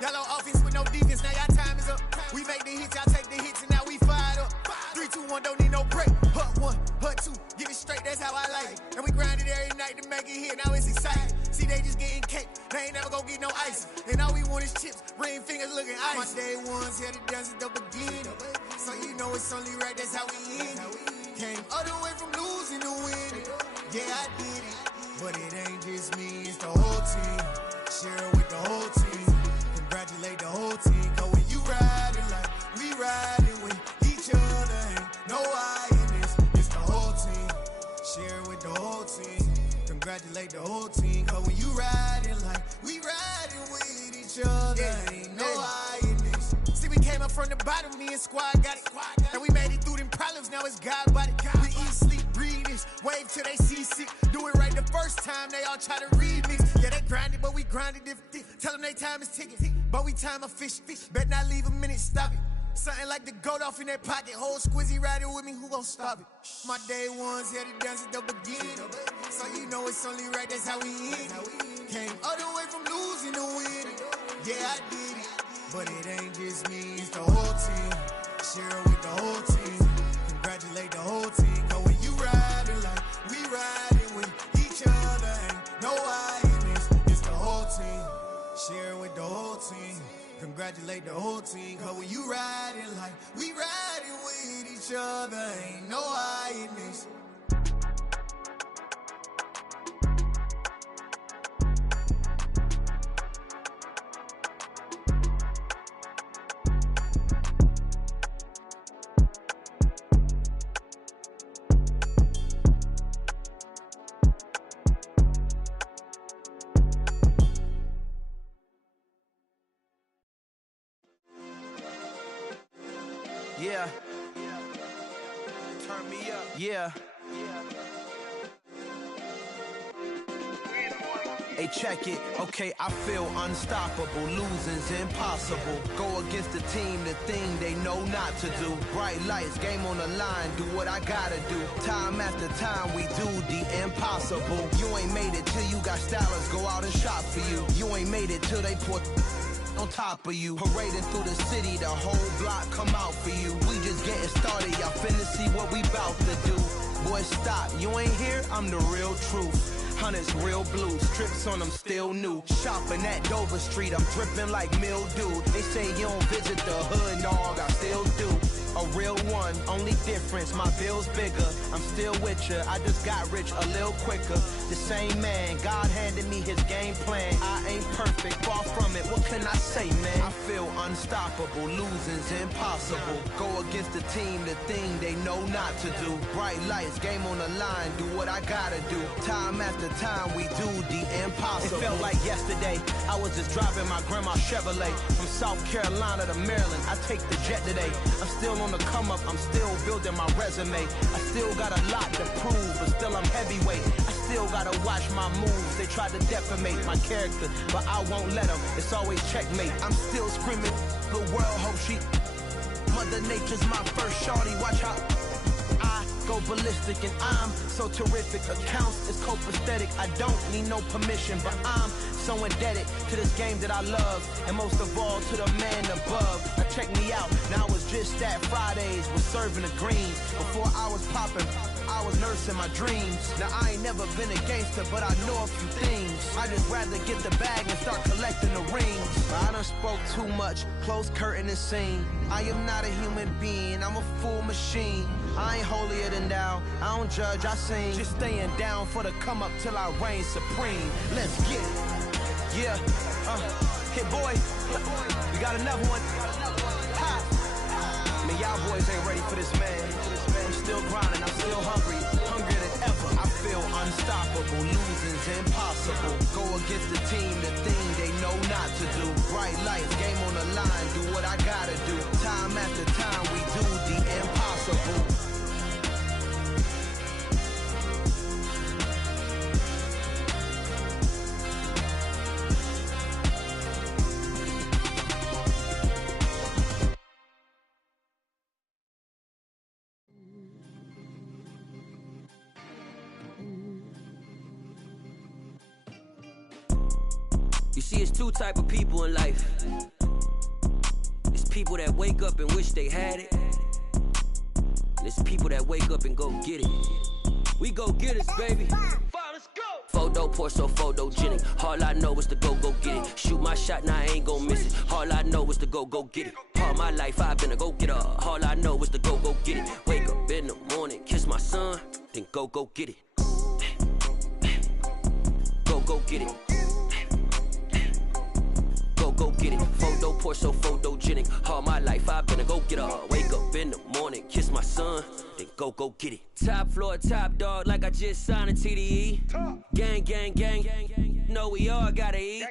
Y'all on offense with no defense, now y'all time is up. We make the hits, y'all take the hits, and now we fired up. 3, 2, 1, don't need no break. Hut 1, hut 2, get it straight, that's how I like it. And we grind it every night to make it hit, now it's exciting. See, they just getting cake, they ain't never gonna get no ice. And all we want is chips, ring fingers looking ice. My day ones here to dance at the beginning. So you know it's only right, that's how we end it. Came all the way from losing to winning. Yeah, I did it, but it ain't just me, it's the whole team. Share it with the whole team. Congratulate the whole team. Cause when you riding like we riding with each other, ain't no I in this, it's the whole team. Share it with the whole team. Congratulate the whole team. Cause when you riding like we riding with each other, ain't no I in this. See, we came up from the bottom, me and squad got it. And we made it through them problems, now it's God body. We eat, sleep, breathe this, wave till they see sick. Do it right the first time, they all try to remix. Yeah, they grinded, but we grinded different. Tell them they time is ticking, but we time a fish. Bet not leave a minute, stop it. Something like the goat off in that pocket. Whole squizzy riding with me, who gon' stop it? My day ones here to dance at the beginning. So you know it's only right, that's how we end it. Came all the way from losing to winning. Yeah, I did it, but it ain't just me, it's the whole team. Share it with the whole team. Congratulate the whole team. Cause when you riding like we riding with each other, ain't no I in this, it's the whole team. Share it with the whole team. Congratulate the whole team. Cause when you riding like we riding with each other, ain't no I in this. Yeah. Turn me up. Yeah. Hey, check it. Okay, I feel unstoppable. Losing's impossible. Go against the team, the thing they know not to do. Bright lights, game on the line, do what I gotta do. Time after time, we do the impossible. You ain't made it till you got stylers go out and shop for you. You ain't made it till they put on top of you. Parading through the city, the whole block come out for you. We just getting started, y'all finna see what we bout to do. Boy, stop, you ain't here, I'm the real truth. Hunters, real blues, strips on them still new. Shopping at Dover Street, I'm dripping like mildew. They say you don't visit the hood, dog, I still do. A real one, only difference, my bill's bigger. I'm still with ya, I just got rich a little quicker. The same man, God handed me his game plan. I ain't perfect, far from it, what can I say, man? I feel unstoppable, losing's impossible. Go against the team, the thing they know not to do. Bright lights, game on the line, do what I gotta do. Time after time, we do the impossible. It felt like yesterday, I was just driving my grandma's Chevrolet. From South Carolina to Maryland, I take the jet today. I'm still on the come up, I'm still building my resume. I still got a lot to prove, but still I'm heavyweight. I still gotta watch my moves. They try to defamate my character, but I won't let them. It's always checkmate. I'm still screaming, the world hope she. Mother Nature's my first shorty, watch how I go ballistic, and I'm so terrific. Accounts is copacetic. I don't need no permission, but I'm so indebted to this game that I love, and most of all to the man above. Now check me out, now I was just at Fridays, was serving the greens. Before I was popping, I was nursing my dreams. Now I ain't never been a gangster, but I know a few things. I just rather get the bag and start collecting the rings. I done spoke too much, close curtain and scene. I am not a human being, I'm a full machine. I ain't holier than thou, I don't judge, I sing. Just staying down for the come up till I reign supreme. Let's get it. Yeah, hit boy, we got another one. Man, y'all boys ain't ready for this, man. I'm still grinding, I'm still hungry, hungrier than ever. feel unstoppable. Losing's impossible. Go against the team, the thing they know not to do. Bright lights, game on the line, do what I gotta do. Time after time, we do the impossible. You see, it's two type of people in life. It's people that wake up and wish they had it, and it's people that wake up and go get it. We go get it, baby. Let's go. Photo pour so photogenic. All I know is to go get it. Shoot my shot, now I ain't gon' miss it. All I know is to go get it. All my life I've been a go-getter. All I know is to go get it. Wake up in the morning, kiss my son, then go get it. Go get it. Go get it. Photo pour so photogenic. All my life I've been a go-getter. Wake up in the morning, kiss my son, then go get it. Top floor, top dog, like I just signed a TDE. Gang. Know we all gotta eat.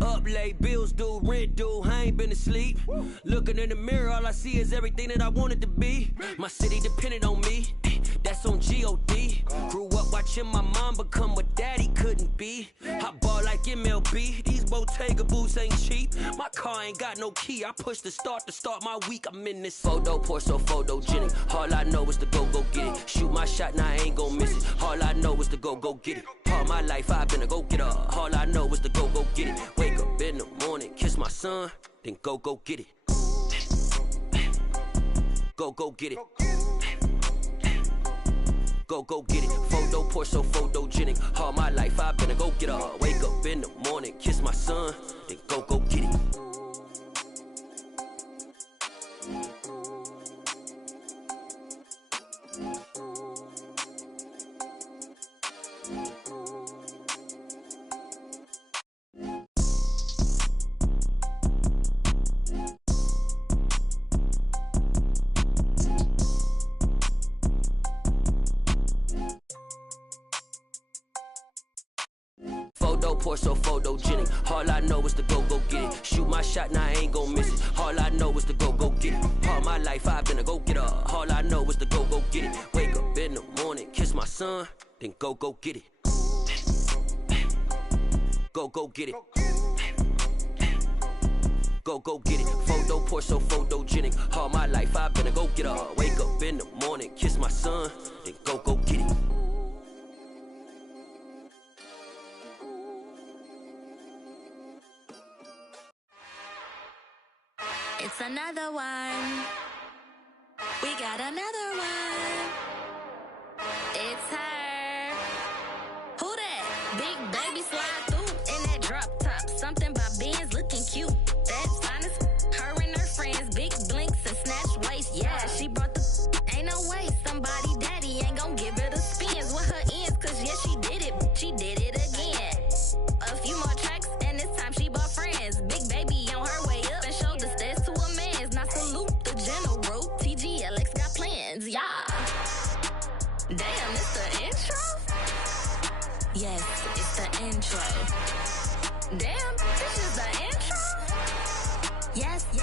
Up late, bills due, rent due, I ain't been asleep. Looking in the mirror, all I see is everything that I wanted to be. My city depended on me, that's on G.O.D. Grew up watching my mom become what daddy couldn't be. I ball like MLB, these Bottega boots ain't cheap. My car ain't got no key, I push the start to start my week. I'm in this photo pour so photogenic. All I know is to go get it. Shoot my shot, now I ain't gon' miss it. All I know is to go get it. All my life I've been a go-getter. All I know is to go get it. Wake up in the morning, kiss my son, then go get it. Go get it. Go get it. Photo pour so photogenic. All my life I've been a go-getter. Wake up in the morning, kiss my son, then go get it. Photo pour so photogenic. All I know is to go get it. Shoot my shot, now I ain't gon' miss it. All I know is to go get it. All my life I've been a go-getter. All I know is to go get it. Wake up in the morning, kiss my son, then go get it. Go get it. Go get it. Photo pour so photogenic. All my life I've been a go-getter. Wake up in the morning, kiss my son, then go get it. It's another one. We got another one. It's her. Who that? Big baby slide through in that drop top. Something by Benz looking cute. That's honest. Her and her friends, big blinks and snatch waist. Yeah, she brought the. Ain't no way somebody daddy ain't gon' give her the spins with her ends. Cause yeah, she did it. She did it again. A few more tracks and this time she bought friends. Big baby on her way up and showed the stairs to a man's. Now salute the general. TGLX got plans, yeah. Damn, it's the intro? Yes, it's the intro. Damn, this is the intro? Yes, it's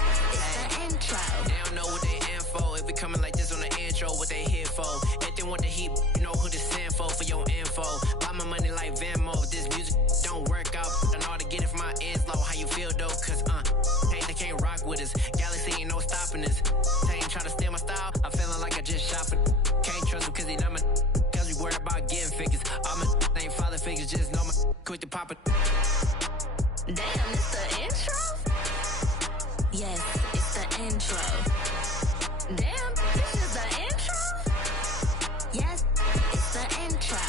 the intro. They don't know what they in for. If we coming like this on the intro, what they here for? If they want the heat, you know who to send for your info. Buy my money like Venmo. If this music don't work out, I know how to get it from my ends low. How you feel though? Cause hey, they can't rock with us. Galaxy ain't no stopping us. They ain't trying to steal my style. I'm feeling like I just shopping. Can't trust them cause they not my. Cause we worried about getting figures. All my ain't father figures, just know my quick to pop it. Damn, it's the intro? Yes, it's the intro. Damn, this is the intro? Yes, it's the intro.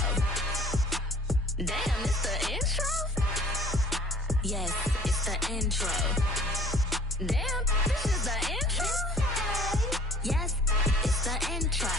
Damn, it's the intro? Yes, it's the intro. Damn, this is the intro? Yes, it's the intro.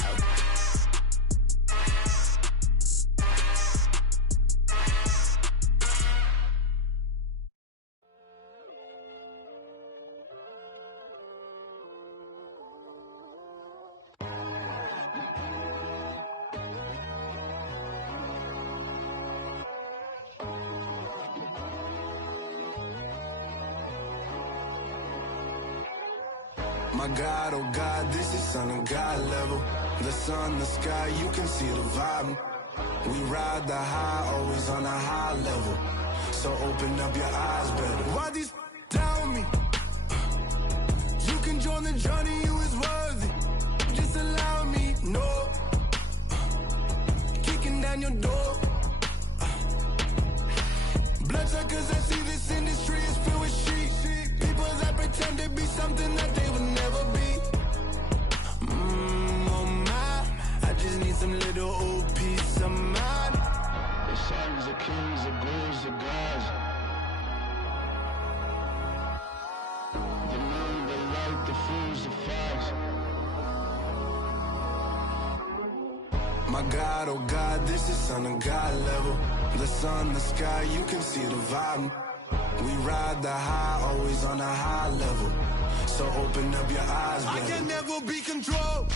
My God, oh God, this is Son of God level. The sun, the sky, you can see the vibe. We ride the high, always on a high level. So open up your eyes better. Why these tell me? You can join the journey, you is worthy. Just allow me, no. Kicking down your door. Bloodsuckers, I see this industry is filled with sheep. People that pretend to be something that they will never be. Oh my, I just need some little old peace of mind. The sons of kings, the ghouls, the gods. The moon, the light, the fools, the facts. My God, oh God, this is Son of God level. The sun, the sky, you can see the vibe. We ride the high, always on a high level. So open up your eyes, baby. I can never be controlled.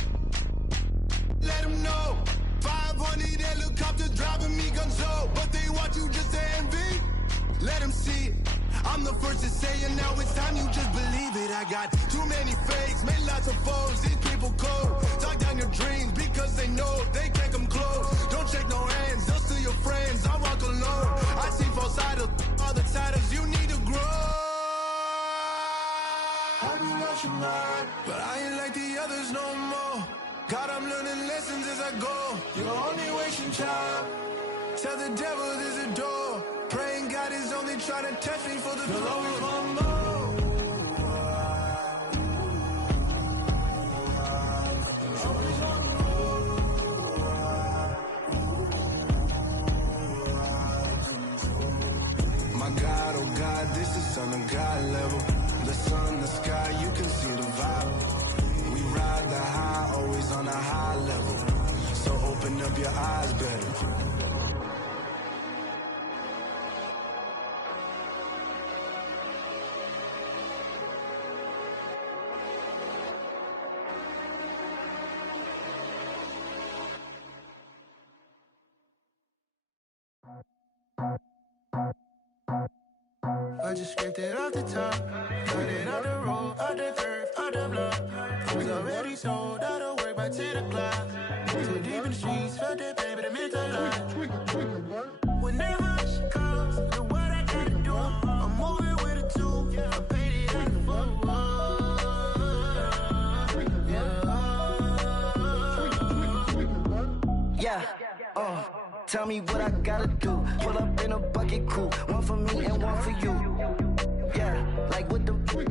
Let them know. 500 helicopters driving me gunso. But they want you just to envy. Let them see it. I'm the first to say it, now it's time you just believe it. I got too many fakes, made lots of foes. These people cold. Talk down your dreams because they know they can't come close. Don't shake no hands, they'll steal your friends. I walk alone. I see false idols, all the titles. You need to grow. I've been watching mine, but I ain't like the others no more. God, I'm learning lessons as I go. You're only wasting time. Tell the devil there's a door. Praying God is only trying to test me for the throne. My God, oh God, this is Son of God level. The sun, the sky, you can see the vibe. We ride the high, always on a high level. So open up your eyes better. I just scraped it off the top, cut it off the road, off the turf, off the block. I was already sold out of work by 10 o'clock. Too deep in the streets, felt that pain, but it meant a lot. Whenever she calls, know what I gotta do. I'm moving with a two, I paid it out of full. Yeah, tell me what I gotta do. Pull up in a bucket crew, one for me and one for you. Yeah, like with the roof.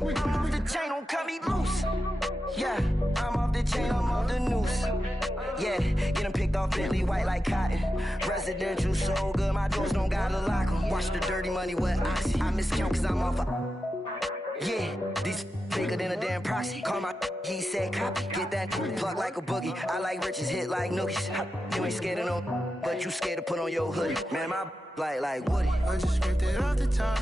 I'm off the chain, don't cut me loose. Yeah, I'm off the chain, I'm off the noose. Yeah, getting picked off Bentley white like cotton. Residential so good, my doors don't gotta lock 'em. Watch the dirty money with Oxy. I miscount cause I'm off yeah, these bigger than a damn proxy. Call my he said copy. Get that plug like a boogie. I like riches, hit like nookies. You ain't scared of no, but you scared to put on your hoodie. Man, my like Woody. I just scraped it off the top,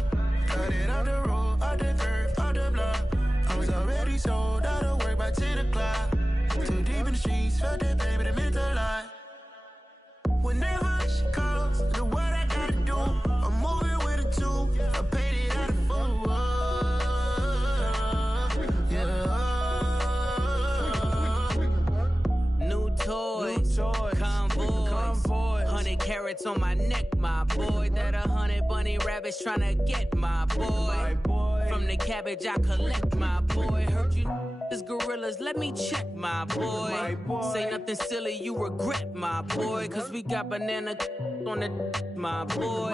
cut it off the road, off the turf, off the block. I was already sold out of work by 10 o'clock. Too deep in the streets, felt that pain, but it meant a lot. Whenever she calls, know what I gotta do. I'm moving with a two, I paid it out of full. Convoy, 100 carats on my neck, my boy. That 100 bunny rabbits tryna get my boy. From the cabbage I collect, my boy. Heard you is gorillas, let me check, my boy. Say nothing silly, you regret, my boy. Cause we got banana on the my boy.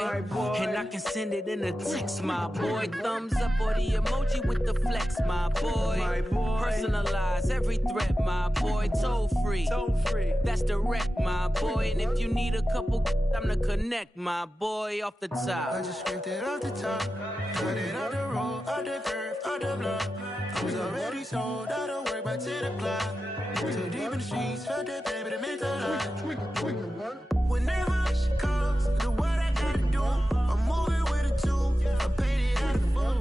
And I can send it in a text, my boy. Thumbs up or the emoji with the flex, my boy. Personalize every threat, my boy. Toll free. That's direct, my boy. And if you need a couple, I'm the connect, my boy. Off the top. I just scraped it off the top, cut it off the road, off the turf, off the block. I was already sold out of work by 10 o'clock. Too deep in the streets, felt that pain, but it meant a lot. Whenever she calls, know what I gotta do. I'm moving with a two, I paid it out of full.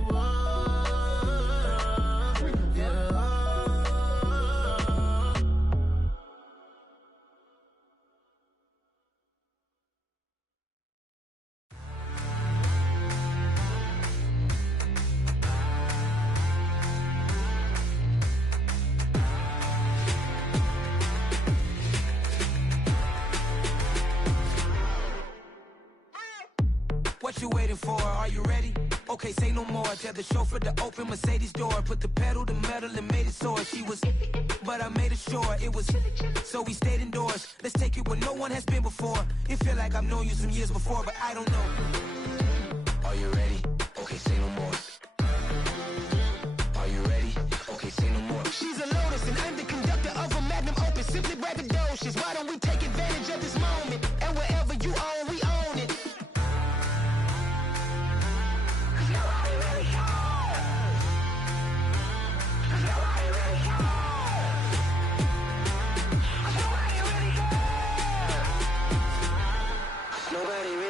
What you waiting for? Are you ready? Okay, say no more. Tell the chauffeur to open Mercedes door. Put the pedal to metal and made it soar. She was, but I made it sure it was. So we stayed indoors. Let's take it where no one has been before. It feel like I've known you some years before, but I don't know. Are you ready? Okay, say no more. Are you ready? Okay, say no more. She's a Lotus and I'm the conductor of a Magnum Opus. Simply braggadocious. Why don't we take advantage of this moment? And wherever you own, we own it.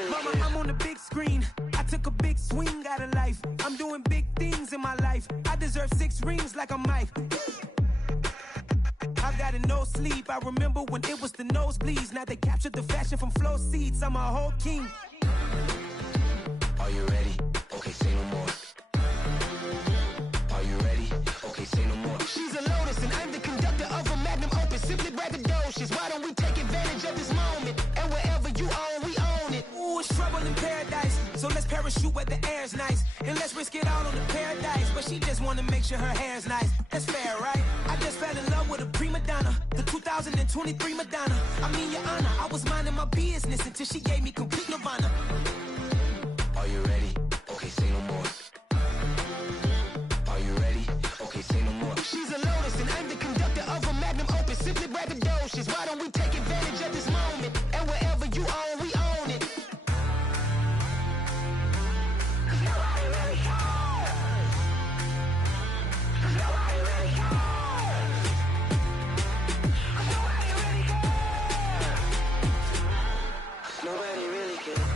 Mama, I'm on the big screen. I took a big swing out of life. I'm doing big things in my life. I deserve 6 rings like I'm Mike. I've got a no sleep. I remember when it was the nosebleeds. Now they captured the fashion from flow seats. I'm a whole king. Are you ready? Okay, say no more. Are you ready? Okay, say no more. She's a Lotus and I'm the conductor of a Magnum Opus. Simply braggadocious. Why don't we take advantage of this moment? And wherever you own, we own it. Ooh, it's trouble in paradise. So let's parachute where the air's nice. And let's risk it all on the paradise. But she just wanna make sure her hair's nice. That's fair, right? I just fell in love with a prima donna. The 2023 Madonna. I mean, your honor, I was minding my business until she gave me complete nirvana. Are you ready? Okay, say no more. Are you ready? Okay, say no more. She's a Lotus and I'm the conductor of a Magnum Opus. Simply braggadocious. Why don't we take advantage of this moment? And wherever you own, we own it. Nobody really cares. Nobody really cares. Nobody really cares. Nobody really cares.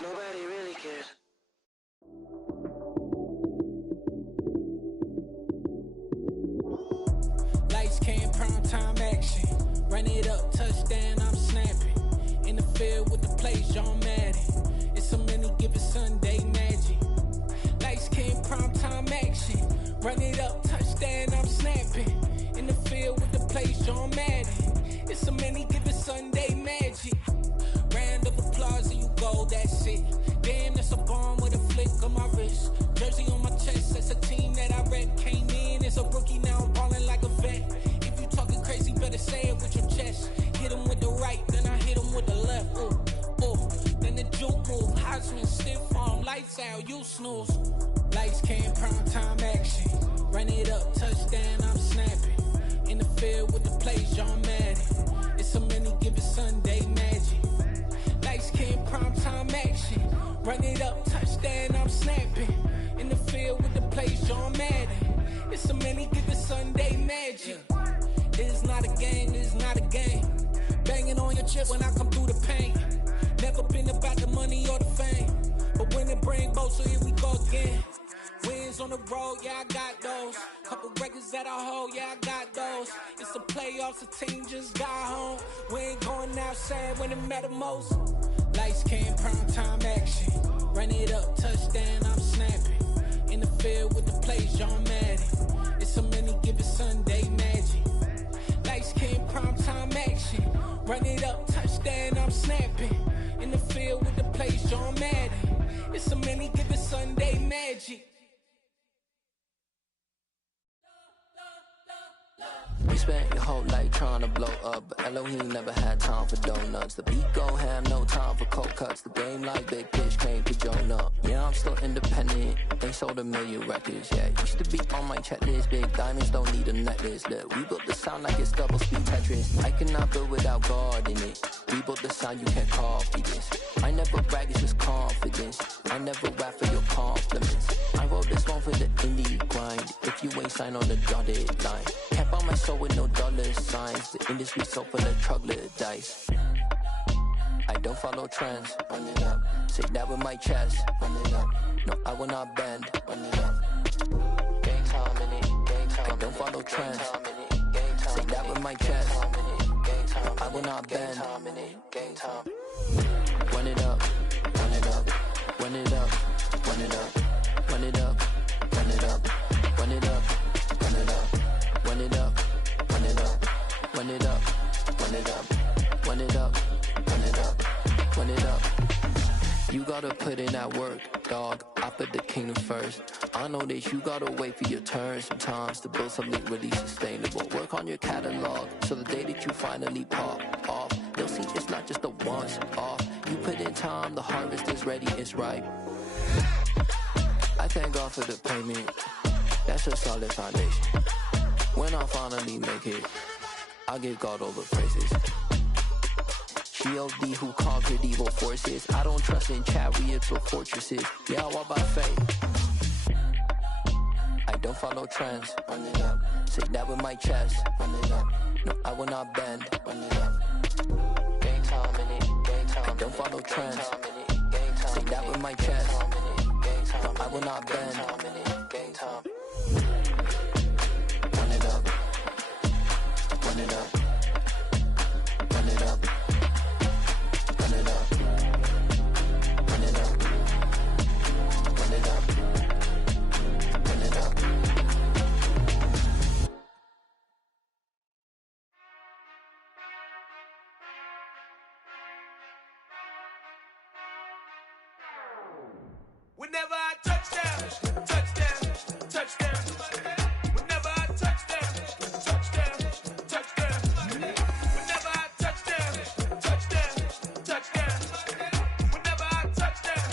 Nobody really cares. Lights came, prime time action. Run it up, touchdown, I'm snapping. In the field with the plays, John Madden. It's a many given Sunday magic. Lights came, prime time action. Run it up, touchdown, I'm snapping. In the field with the plays, John Madden. It's a many given Sunday magic. Round of applause and you go, that's it. Damn, that's a bomb with a flick on my wrist. Jersey on my chest, that's a team that I rep. Came in as a rookie, now I'm ballin' like a vet. If you talking crazy, better say it with your chest. Hit him with the right, then I hit him with the left. Ooh, ooh. Then the juke move, Heisman, stiff arm, lights out, you snooze. Lights came, prime time action. Run it up, touchdown, I'm snapping. In the field with the plays, John Madden. It's a many given Sunday magic. Lights came, prime time action. Run it up, touchdown, I'm snapping. In the field with the plays, John Madden. It's a many given Sunday magic. It's not a game, it's not a game. Banging on your chip when I come through the pain. Never been about the money or the fame. But when it bring both, so here we go again. Wins on the road, yeah, I got those. Couple records that I hold, yeah, I got those. It's the playoffs, the team just got home. We ain't going outside when it matter most. Lights came, prime time action. Run it up, touchdown, I'm snapping. In the field with the plays, John Madden. It's a many given Sunday magic. Lights came, prime time action. Run it up, touchdown, I'm snapping. In the field with the plays, John Madden. It's a many given Sunday magic. We spent your whole life trying to blow up, but Elohim never had time for donuts. The beat go ham, no time for cold cuts. The game like Big Pitch came to Jonah. Yeah, I'm still independent. They sold 1 million records. Yeah, used to be on my checklist. Big diamonds don't need a necklace. Look, we built the sound like it's double speed Tetris. I cannot build without God in it. We built the sound, you can't copy this. I never brag, it's just confidence. I never rap for your compliments. I wrote this one for the indie grind. If you ain't signed on the dotted line, can't buy my soul with no dollar signs. The industry so full of troglodytes. I don't follow trends. Run it up. Say that with my chest. Run it up. No, I will not bend. Run it up. Gang time in it. Gang time. I don't follow trends. Say that with my chest. No, I will not bend. Gang time. Run it up. Run it up. Run it up. Run it up. gotta put in that work, dog. I put the kingdom first. I know that you gotta wait for your turn sometimes to build something really sustainable. Work on your catalog, so the day that you finally pop off, you'll see it's not just a once off. You put in time, the harvest is ready, it's ripe. I thank God for the payment. That's a solid foundation. When I finally make it, I give God all the praises. G.O.D. who conquered evil forces. I don't trust in chariots or fortresses. Yeah, I walk by faith. I don't follow trends. Run it up. Say that with my chest. Run it up. No, I will not bend. Run it up. Game time in it. Game time. I don't follow trends. Say that with my chest. No, I will not bend. Game time. Run it up. Run it up. Run it up. Run it up. Run it up. Run it up. Run it up. Whenever I touchdown, touchdown, touchdown. Whenever I touchdown, touchdown, touchdown. Whenever I touchdown, touchdown, touchdown. Whenever I touchdown,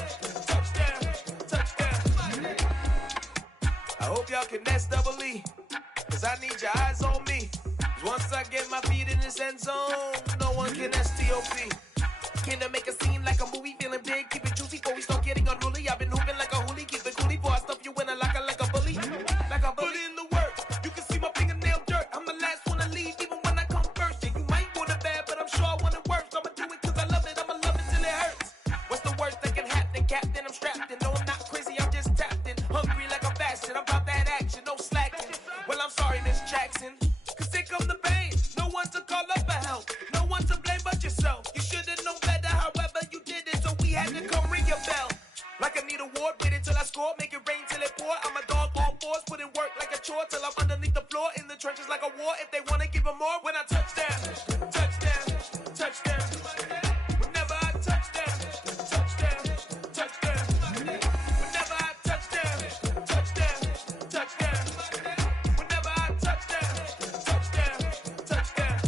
touchdown, touchdown. I hope y'all can S-double-E, 'cause I need your eyes on me. 'Cause once I get my feet in this end zone, no one can S-T-O-P. Can I make a scene like a movie, feeling big, keep it juicy before we start getting unruly. I've been hooping like a hoolie, keep it coolie before I stuff you in a locker like a bully. Like a bully. Put in the work, you can see my fingernail dirt. I'm the last one to leave, even when I come first. Yeah, you might want it bad, but I'm sure I want it worse. I'ma do it 'cause I love it, I'ma love it till it hurts. What's the worst that can happen, Captain? I'm strapped in, no I'm not crazy, I'm just tapped in. Hungry like I'm fasting, I'm about that action, no slacking. Well, I'm sorry, Miss Jackson, 'cause here come the pain. No one to call up for help, no one to blame but yourself. You should've known better, however you did it, so we had to come ring your bell. Like I need a ward, wait until I score, make it rain till it pour. I'm a dog on fours, put in work like a chore till I'm underneath the floor, in the trenches like a war. If they wanna give them more, when I touchdown, touchdown, touchdown. Whenever I touchdown, touchdown, touchdown. Whenever I touchdown, touchdown, touchdown. Whenever I touchdown, touchdown, touchdown.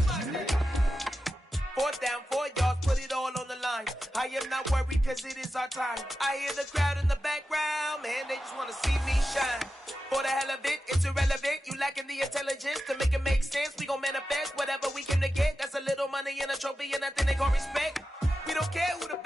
4th down, 4 yards, put it all on the line. I am not worried 'cause it is our time. I hear the crowd in the background, man, they just wanna see me shine. For the hell of it, it's irrelevant. You lacking the intelligence to make it make sense. We gon' manifest whatever we can to get. That's a little money and a trophy and nothing they gon' respect. We don't care who the